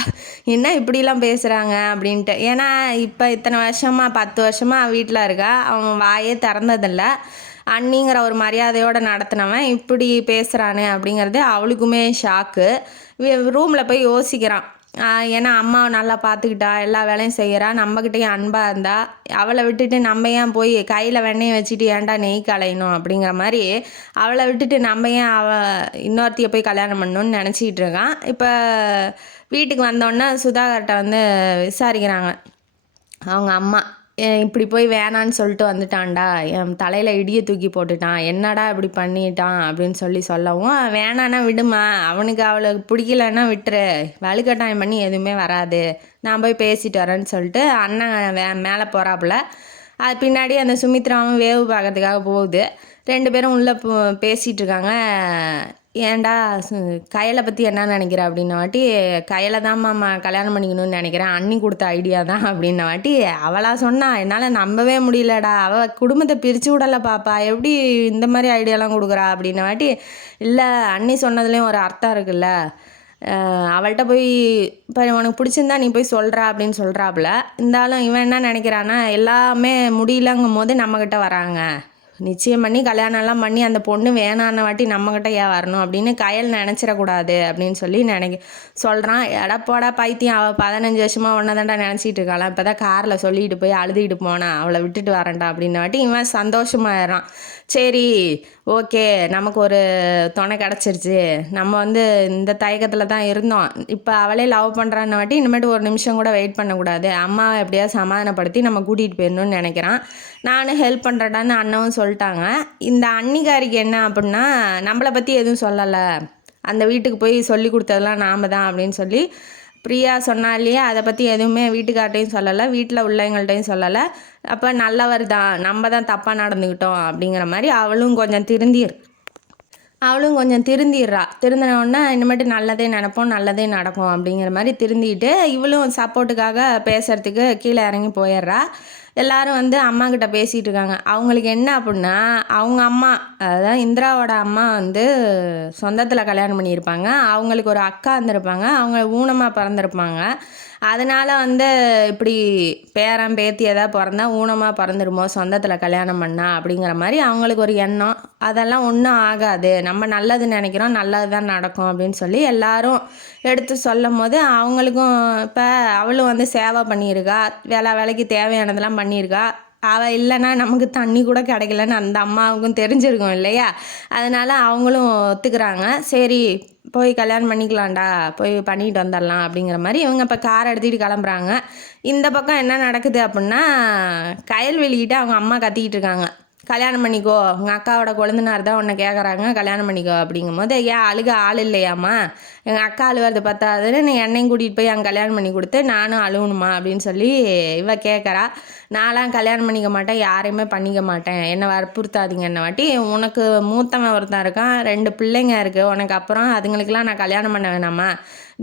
என்ன இப்படிலாம் பேசுகிறாங்க அப்படின்ட்டு. ஏன்னா இப்போ இத்தனை வருஷமாக 10 வருஷமாக வீட்டில் இருக்கா, அவன் வாயே திறந்ததில்லை. அண்ணிங்கிற ஒரு மரியாதையோடு நடத்தினவன் இப்படி பேசுகிறானே அப்படிங்கிறது அவளுக்குமே ஷாக்கு. ரூமில் போய் யோசிக்கிறான். ஏன்னா அம்மாவை நல்லா பார்த்துக்கிட்டா, எல்லா வேலையும் செய்கிறா, நம்மக்கிட்டேயும் அன்பாக இருந்தா, அவளை விட்டுட்டு நம்ம ஏன் போய் கையில் வெண்ணெயை வச்சுட்டு ஏன்டா நெய் கலையணும் அப்படிங்கிற மாதிரி அவளை விட்டுட்டு நம்ம ஏன் இன்னொருத்தியை போய் கல்யாணம் பண்ணணும்னு நினச்சிக்கிட்டு இருக்கான். இப்போ வீட்டுக்கு வந்தோடனே சுதாகர்கிட்ட வந்து விசாரிக்கிறாங்க அவங்க அம்மா, இப்படி போய் வேணான்னு சொல்லிட்டு வந்துட்டான்டா, என் தலையில் இடியை தூக்கி போட்டுட்டான், என்னடா இப்படி பண்ணிட்டான் அப்படின்னு சொல்லவும், வேணான்னா விடுமா, அவனுக்கு அவளுக்கு பிடிக்கலன்னா விட்டுரு, வலுக்கட்டாயம் பண்ணி எதுவுமே வராது, நான் போய் பேசிட்டு வரேன்னு சொல்லிட்டு அண்ணன் மேலே போகிறாப்புல. அது பின்னாடி அந்த சுமித்ராவும் வேவு பார்க்கறதுக்காக போகுது. 2 பேரும் உள்ளே பேசிகிட்டு இருக்காங்க. ஏன்டா கையலை பற்றி என்ன நினைக்கிற அப்படின்னவாட்டி, கையில் தான் மாமா கல்யாணம் பண்ணிக்கணும்னு நினைக்கிறேன், அண்ணி கொடுத்த ஐடியா தான் அப்படின்னவாட்டி அவளாக சொன்னா, என்னால் நம்பவே முடியலடா, அவள் குடும்பத்தை பிரித்து விடலை பாப்பா, எப்படி இந்த மாதிரி ஐடியாலாம் கொடுக்குறா அப்படின்னவாட்டி, இல்லை அண்ணி சொன்னதுலேயும் ஒரு அர்த்தம் இருக்குல்ல, அவள்கிட்ட போய் இப்போ உனக்கு பிடிச்சிருந்தா நீ போய் சொல்கிறா அப்படின்னு சொல்கிறாப்புல. இருந்தாலும் இவன் என்ன நினைக்கிறான்னா, எல்லாமே முடியலங்கும் போது நம்மக்கிட்ட வராங்க, நிச்சயம் பண்ணி கல்யாணம்லாம் பண்ணி அந்த பொண்ணு வேணான்ன வாட்டி நம்மக்கிட்ட ஏன் வரணும் அப்படின்னு கயல் நினச்சிடக்கூடாது அப்படின்னு சொல்லி சொல்கிறான். எடப்போடா பைத்தியம், அவள் 15 வருஷமாக ஒன்றை தாண்டா நினச்சிட்டு இருக்காளாம், இப்போ தான் காரில் சொல்லிட்டு போய் அழுதுகிட்டு போனான், அவளை விட்டுட்டு வரேன்டா அப்படின்ன வாட்டி இவன் சந்தோஷமாயிடுறான். சரி ஓகே, நமக்கு ஒரு துணை கிடச்சிருச்சு, நம்ம வந்து இந்த தயக்கத்தில் தான் இருந்தோம், இப்போ அவளே லவ் பண்ணுறான்னு வாட்டி இனிமேட்டு ஒரு நிமிஷம் கூட வெயிட் பண்ணக்கூடாது, அம்மாவை எப்படியாவது சமாதானப்படுத்தி நம்ம கூட்டிகிட்டு போயிடணும்னு நினைக்கிறான். நானும் ஹெல்ப் பண்ணுறடான்னு அண்ணவும் சொல்லிட்டாங்க. இந்த அன்னிகாரிக்கு என்ன அப்படின்னா, நம்மளை பற்றி எதுவும் சொல்லலை, அந்த வீட்டுக்கு போய் சொல்லி கொடுத்ததெல்லாம் நாம் தான் அப்படின்னு சொல்லி பிரியா சொன்னாலேயே அதை பற்றி எதுவுமே வீட்டுக்கார்ட்டையும் சொல்லலை, வீட்டில் உள்ளவங்கள்ட்டையும் சொல்லலை. அப்போ நல்லவர் தான், நம்ம தான் தப்பாக நடந்துக்கிட்டோம் அப்படிங்கிற மாதிரி அவளும் கொஞ்சம் திருந்திடுறா. திருந்தினோடனே இனிமேட்டு நல்லதே நினைப்போம், நல்லதே நடக்கும் அப்படிங்கிற மாதிரி திருந்திட்டு இவளும் சப்போர்ட்டுக்காக பேசுகிறதுக்கு கீழே இறங்கி போயிடுறா. எல்லோரும் வந்து அம்மாக்கிட்ட பேசிகிட்டு இருக்காங்க. அவங்களுக்கு என்ன அப்படின்னா, அவங்க அம்மா, அதாவது இந்திராவோட அம்மா வந்து சொந்தத்தில் கல்யாணம் பண்ணியிருப்பாங்க, அவங்களுக்கு ஒரு அக்கா இருந்திருப்பாங்க, அவங்க ஊனமாக பிறந்திருப்பாங்க. அதனால் வந்து இப்படி பேரன் பேத்தி எதாவது பிறந்தா ஊனமாக பிறந்துருமோ சொந்தத்தில் கல்யாணம் பண்ணா அப்படிங்கிற மாதிரி அவங்களுக்கு ஒரு எண்ணம். அதெல்லாம் ஒன்றும் ஆகாது, நம்ம நல்லது நினைக்கிறோம், நல்லது தான் நடக்கும் அப்படின்னு சொல்லி எல்லாரும் எடுத்து சொல்லும் போது அவங்களுக்கும், இப்போ அவளும் வந்து சேவை பண்ணியிருக்கா, வேலைக்கு தேவையானதெல்லாம் பண்ணியிருக்கா, அவள் இல்லைன்னா நமக்கு தண்ணி கூட கிடைக்கலன்னு அந்த அம்மாவுக்கும் தெரிஞ்சிருக்கும் இல்லையா, அதனால் அவங்களும் ஒத்துக்கிறாங்க. சரி போய் கல்யாணம் பண்ணிக்கலாம்டா, போய் பண்ணிட்டு வந்துடலாம் அப்படிங்கிற மாதிரி இவங்க இப்போ காரை எடுத்துகிட்டு கிளம்புறாங்க. இந்த பக்கம் என்ன நடக்குது அப்படின்னா, கயல்வெளிக்கிட்ட அவங்க அம்மா கத்திக்கிட்டு இருக்காங்க, கல்யாணம் பண்ணிக்கோ, உங்கள் அக்காவோட கொழுந்தனார் தான் உன்னை கேட்குறாங்க, கல்யாணம் பண்ணிக்கோ அப்படிங்கும் போது, ஏன் அழுக ஆள் இல்லையாம்மா, எங்கள் அக்கா அழுவது பார்த்தாதுன்னு நீ என்னையும் கூட்டிகிட்டு போய் அங்கே கல்யாணம் பண்ணி கொடுத்து நானும் அழுவணுமா அப்படின்னு சொல்லி இவ கேட்குறா. நான்லாம் கல்யாணம் பண்ணிக்க மாட்டேன், யாரையுமே பண்ணிக்க மாட்டேன், என்னை வற்புறுத்தாதீங்க, என்ன வாட்டி உனக்கு மூத்தவன் ஒருத்தன் இருக்கான், 2 பிள்ளைங்க இருக்குது உனக்கு, அப்புறம் அதுங்களுக்கெல்லாம் நான் கல்யாணம் பண்ண வேணாமா,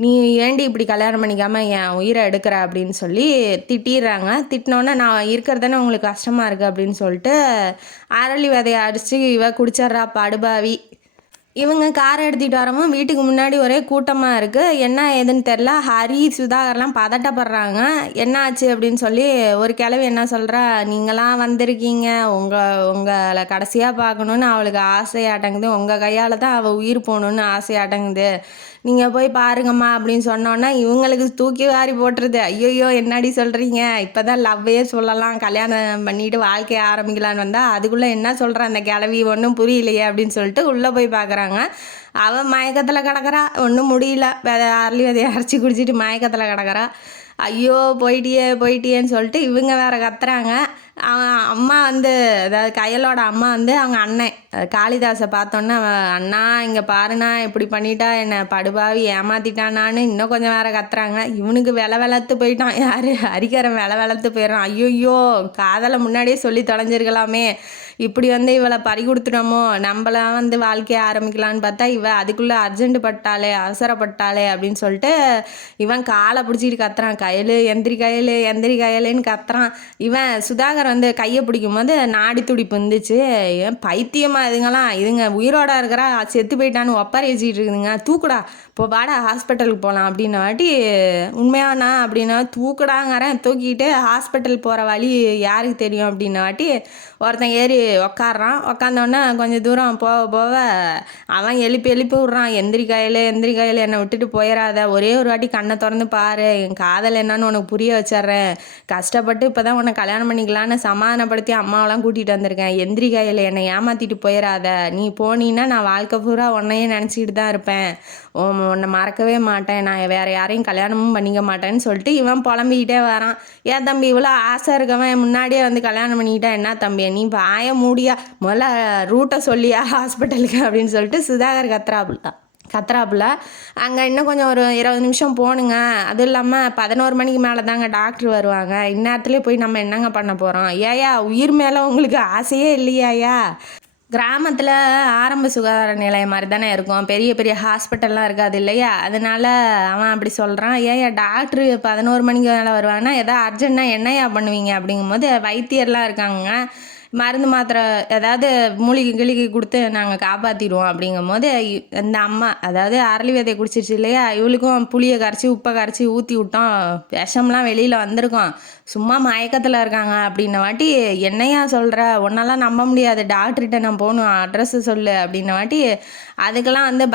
நீ ஏண்டி இப்படி கல்யாணம் பண்ணிக்காமல் என் உயிரை எடுக்கிற அப்படின்னு சொல்லி திட்டிடுறாங்க. திட்டினோன்னே நான் இருக்கிறதானே உங்களுக்கு கஷ்டமாக இருக்குது அப்படின்னு சொல்லிட்டு அரளி விதையை அடித்து இவ குடிச்சிட்றா படுபாவி. இவங்க காரை எடுத்துகிட்டு வரவும் வீட்டுக்கு முன்னாடி ஒரே கூட்டமாக இருக்குது. என்ன ஏதுன்னு தெரில, ஹரி சுதாகர்லாம் பதட்டப்படுறாங்க. என்ன ஆச்சு அப்படின்னு சொல்லி ஒரு கிழவி என்ன சொல்கிறா, நீங்களாம் வந்திருக்கீங்க, உங்களை கடைசியாக பார்க்கணுன்னு அவளுக்கு ஆசையாட்டங்குது, உங்கள் கையால் தான் அவள் உயிர் போகணுன்னு ஆசையாட்டங்குது, நீங்கள் போய் பாருங்கம்மா அப்படின்னு சொன்னோன்னா இவங்களுக்கு தூக்கி வாரி போட்டுருது. ஐயோ என்னடி சொல்கிறீங்க, இப்போ தான் லவ்வையே சொல்லலாம், கல்யாணம் பண்ணிட்டு வாழ்க்கையை ஆரம்பிக்கலான்னு வந்தால் அதுக்குள்ளே என்ன சொல்கிறேன் அந்த கிளவி ஒன்றும் புரியலையே அப்படின்னு சொல்லிட்டு உள்ளே போய் பார்க்குறாங்க. அவன் மயக்கத்தில் கிடக்குறா, ஒன்றும் முடியல, அரளி விதையை அரைச்சி குடிச்சிட்டு மயக்கத்தில் கிடக்குறா. ஐயோ போயிட்டியேன்னு சொல்லிட்டு இவங்க வேற கத்துறாங்க. அவன் அம்மா வந்து, அதாவது கையலோட அம்மா வந்து அவங்க அண்ணன் காளிதாஸை பார்த்தோன்னே, அண்ணா இங்கே பாருண்ணா இப்படி பண்ணிட்டா, என்னை படுபாவி ஏமாத்திட்டானான்னு இன்னும் கொஞ்சம் வேற கத்துறாங்க. இவனுக்கு வெளத்து போயிட்டான், யார் ஹரிகரன் வெளத்து போயிடறான். ஐயோ காதலை முன்னாடியே சொல்லி தொலைஞ்சிருக்கலாமே, இப்படி வந்து இவளை பறி கொடுத்துட்டோமோ, நம்மளாம் வந்து வாழ்க்கையை ஆரம்பிக்கலான்னு பார்த்தா இவ அதுக்குள்ளே அர்ஜென்ட் பட்டாளே, அவசரப்பட்டாளே அப்படின்னு சொல்லிட்டு இவன் காலை பிடிச்சிட்டு கத்துறான். எந்திரி கயலுன்னு கத்துறான். இவன் சுதாகர் வந்து கையை பிடிக்கும் போது நாடி துடிப்பு இருந்துச்சு. ஏன் பைத்தியமாக இதுங்க உயிரோட இருக்கிறா, செத்து போயிட்டான்னு ஒப்பாரி வச்சுக்கிட்டு இருக்குதுங்க, தூக்குடா இப்போ வாடா ஹாஸ்பிட்டலுக்கு போகலாம் அப்படின்ன வாட்டி, உண்மையானா அப்படின்னா தூக்குடாங்கிறேன், தூக்கிட்டு ஹாஸ்பிட்டல் போகிற வழி யாருக்கு தெரியும் அப்படின்ன வாட்டி ஒருத்தன் ஏறி உக்காடுறான். உக்காந்தோடனே கொஞ்சம் தூரம் போக அவன் எழுப்பி விட்றான், எந்திரி கையில் என்னை விட்டுட்டு போயிடாத, ஒரே ஒரு வாட்டி கண்ணை திறந்து பாரு, என் காதல் என்னன்னு உனக்கு புரிய வச்சிட்றேன், கஷ்டப்பட்டு இப்போ தான் உன்னை கல்யாணம் பண்ணிக்கலான்னு சமாதானப்படுத்தி அம்மாவெல்லாம் கூட்டிகிட்டு வந்திருக்கேன், எந்திரி கையில் என்னை ஏமாற்றிட்டு போயிடாத, நீ போனீன்னா நான் வாழ்க்கை பூரா உன்னையே நினச்சிக்கிட்டு தான் இருப்பேன், உன்னை மறக்கவே மாட்டேன், நான் வேறு யாரையும் கல்யாணமும் பண்ணிக்க மாட்டேன்னு சொல்லிட்டு இவன் புலம்பிக்கிட்டே வரான். ஏன் தம்பி இவ்வளோ ஆசை இருக்கவன் முன்னாடியே வந்து கல்யாணம் பண்ணிக்கிட்டா என்ன தம்பி, நீ வாய மூடியா, முதல்ல ரூட்டை சொல்லியா ஹாஸ்பிட்டலுக்கு அப்படின்னு சொல்லிட்டு சுதாகர் கத்துறாப்புல. அங்கே இன்னும் கொஞ்சம் ஒரு 20 நிமிஷம் போகணுங்க, அதுவும் இல்லாமல் 11 மணிக்கு மேலே தாங்க டாக்டர் வருவாங்க, இந்நேரத்துலேயே போய் நம்ம என்னங்க பண்ண போகிறோம், ஏயா உயிர் மேலே உங்களுக்கு ஆசையே இல்லையாயா, கிராமத்தில் ஆரம்ப சுகாதார நிலையம் மாதிரி தானே இருக்கும், பெரிய பெரிய ஹாஸ்பிட்டல்லாம் இருக்காது இல்லையா, அதனால அவன் அப்படி சொல்கிறான். ஏயா டாக்டரு 11 மணிக்கு மேலே வருவாங்கன்னா எதாவது அர்ஜென்ட்னா என்னையா பண்ணுவீங்க அப்படிங்கும்போது, வைத்தியர்லாம் இருக்காங்க, மருந்து மாத்திரை ஏதாவது மூலிகை கிளிகை கொடுத்து நாங்கள் காப்பாற்றிடுவோம் அப்படிங்கும் போது, இந்த அம்மா அதாவது அரளி விதையை குடிச்சிருச்சு இல்லையா, இவளுக்கும் புளியை கரைச்சி உப்பை கரைச்சி ஊற்றி விட்டோம், விஷம்லாம் வெளியில் வந்திருக்கோம், சும்மா மயக்கத்தில் இருக்காங்க அப்படின்ன வாட்டி, என்னையா சொல்கிற, ஒன்றெல்லாம் நம்ப முடியாது, டாக்டர்கிட்ட நான் போகணும், அட்ரஸு சொல்லு அப்படின்ன வாட்டி, அதுக்கெல்லாம் வந்து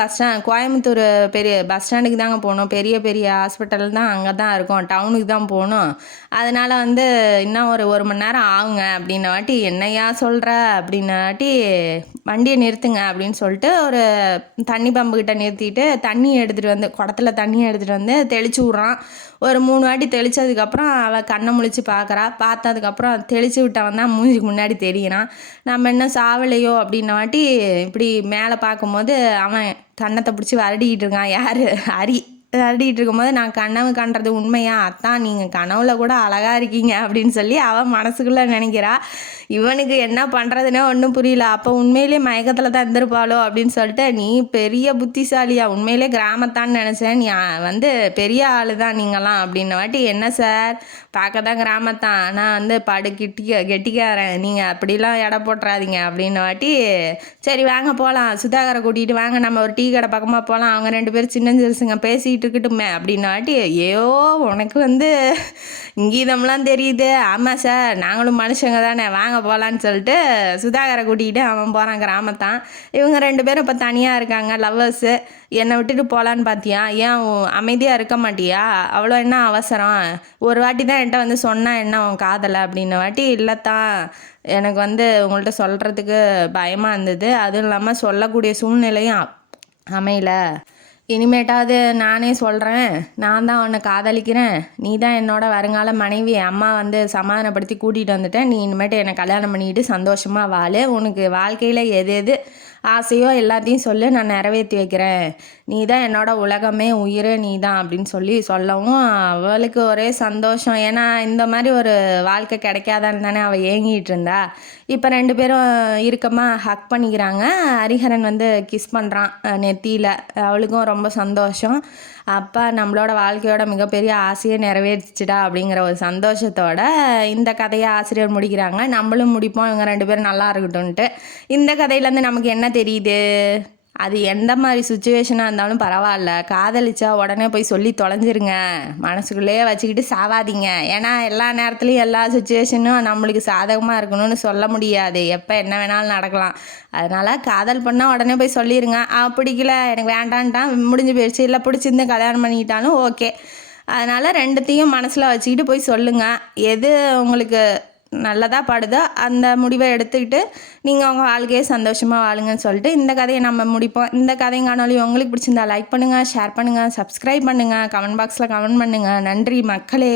கோயம்புத்தூர் பெரிய பஸ் ஸ்டாண்டுக்கு தாங்க போகணும், பெரிய பெரிய ஹாஸ்பிட்டல் தான் அங்கே தான் இருக்கும், டவுனுக்கு தான் போகணும், அதனால் வந்து இன்னும் ஒரு மணி நேரம் ஆகுங்க அப்படின்ன வாட்டி, என்னையா சொல்கிற அப்படின்ன வாட்டி, வண்டியை நிறுத்துங்க அப்படின்னு சொல்லிட்டு ஒரு தண்ணி பம்புக்கிட்ட நிறுத்திட்டு தண்ணி எடுத்துகிட்டு வந்து குடத்துல தண்ணியை எடுத்துகிட்டு வந்து தெளிச்சு விட்றான். ஒரு 3 வாட்டி தெளித்ததுக்கப்புறம் அவள் கண்ணை முழிச்சு பார்க்குறா. பார்த்ததுக்கப்புறம் தெளித்து விட்டவன் தான் மூஞ்சிக்கு முன்னாடி தெரியிறான். நம்ம என்ன சாவலையோ அப்படின்ன வாட்டி இப்படி மேலே பார்க்கும்போது அவன் கன்னத்தை பிடிச்சி வருடிக்கிட்டு இருக்கான். யார்? வருடிக்கிட்டு இருக்கும்போது, நான் கனவு கண்டது உண்மையா அத்தான், நீங்கள் கனவுல கூட அழகாக இருக்கீங்க அப்படின்னு சொல்லி அவன் மனசுக்குள்ளே நினைக்கிறா. இவனுக்கு என்ன பண்ணுறதுனே ஒன்றும் புரியல. அப்போ உண்மையிலே மயக்கத்தில் தான் இருந்திருப்பாளோ அப்படின்னு சொல்லிட்டு, நீ பெரிய புத்திசாலியா, உண்மையிலே கிராமத்தான்னு நினச்சேன், நீ வந்து பெரிய ஆள் தான் நீங்களாம் அப்படின்ன வாட்டி, என்ன சார் பார்க்க தான் கிராமத்தான், நான் வந்து கெட்டிக்காரன், நீங்கள் அப்படிலாம் எடை போட்டுறாதீங்க அப்படின்ன வாட்டி, சரி வாங்க போகலாம், சுதாகரை கூட்டிகிட்டு வாங்க, நம்ம ஒரு டீ கடை பக்கமாக போகலாம், அவங்க 2 பேரும் சின்ன சிறுசுங்க பேசிகிட்டு இருக்கட்டுமே அப்படின்ன வாட்டி, ஐயோ உனக்கு வந்து இங்கீதம்லாம் தெரியுது, ஆமாம் சார் நாங்களும் மனுஷங்க தானே, வாங்க போகலான்னு சொல்லிட்டு சுதாகரை கூட்டிகிட்டு அவன் போகிறான் கிராமத்தான். இவங்க 2 பேரும் இப்போ தனியாக இருக்காங்க, லவ்வர்ஸு. என்னை விட்டுட்டு போகலான்னு பார்த்தியா, ஏன் அமைதியாக இருக்க மாட்டியா, அவ்வளோ என்ன அவசரம், ஒரு வாட்டி தான் என்கிட்ட வந்து சொன்னால் என்ன உன் காதலை அப்படின்ன வாட்டி, இல்லைத்தான் எனக்கு வந்து உங்கள்கிட்ட சொல்கிறதுக்கு பயமாக இருந்தது, அதுவும் இல்லாமல் சொல்லக்கூடிய சூழ்நிலையும் அமையல, இனிமேட்டாவது நானே சொல்கிறேன், நான் தான் உன்னை காதலிக்கிறேன், நீ தான் என்னோட வருங்கால மனைவி, அம்மா வந்து சமாதானப்படுத்தி கூட்டிகிட்டு வந்துட்டேன், நீ இனிமேட்டு என்னை கல்யாணம் பண்ணிக்கிட்டு சந்தோஷமாக வாழு, உனக்கு வாழ்க்கையில் எது ஆசையோ எல்லாத்தையும் சொல்லி நான் நிறைவேற்றி வைக்கிறேன், நீ தான் என்னோட உலகமே உயிரே நீ தான் அப்படின்னு சொல்லவும் அவளுக்கு ஒரே சந்தோஷம். ஏன்னா இந்த மாதிரி ஒரு வாழ்க்கை கிடைக்காதான்னு தானே அவள் ஏங்கிட்டு இருந்தா. இப்போ 2 பேரும் இறுக்கமாக ஹக் பண்ணிக்கிறாங்க. ஹரிஹரன் வந்து கிஸ் பண்ணுறான் நெத்தியில். அவளுக்கும் ரொம்ப சந்தோஷம். அப்பா நம்மளோட வாழ்க்கையோட மிகப்பெரிய ஆசையை நிறைவேற்றிச்சிடா அப்படிங்கிற ஒரு சந்தோஷத்தோட இந்த கதையை ஆசிரியர் முடிக்கிறாங்க. நம்மளும் முடிப்போம், இவங்க 2 பேரும் நல்லா இருக்கட்டும்ன்ட்டு. இந்த கதையிலேருந்து நமக்கு என்ன தெரியுது? அது எந்த மாதிரி சுச்சுவேஷனாக இருந்தாலும் பரவாயில்ல, காதலிச்சா உடனே போய் சொல்லி தொலைஞ்சிருங்க. மனசுக்குள்ளேயே வச்சுக்கிட்டு சாவாதீங்க. ஏன்னா எல்லா நேரத்துலையும் எல்லா சுச்சுவேஷனும் நம்மளுக்கு சாதகமாக இருக்கணும்னு சொல்ல முடியாது. எப்போ என்ன வேணாலும் நடக்கலாம். அதனால் காதல் பண்ணால் உடனே போய் சொல்லிடுங்க. பிடிக்கல, எனக்கு வேண்டான்ட்டான், முடிஞ்சு போயிடுச்சு. இல்லை பிடிச்சிருந்து கல்யாணம் பண்ணிக்கிட்டாலும் ஓகே. அதனால் ரெண்டுத்தையும் மனசில் வச்சுக்கிட்டு போய் சொல்லுங்கள். எது உங்களுக்கு நல்லதாக படுதோ அந்த முடிவை எடுத்துக்கிட்டு நீங்கள் உங்கள் வாழ்க்கையை சந்தோஷமாக வாழுங்கன்னு சொல்லிட்டு இந்த கதையை நம்ம முடிப்போம். இந்த கதையும் காணொலி உங்களுக்கு பிடிச்சிருந்தா லைக் பண்ணுங்கள், ஷேர் பண்ணுங்கள், சப்ஸ்கிரைப் பண்ணுங்கள், கமெண்ட் பாக்ஸில் கமெண்ட் பண்ணுங்கள். நன்றி மக்களே.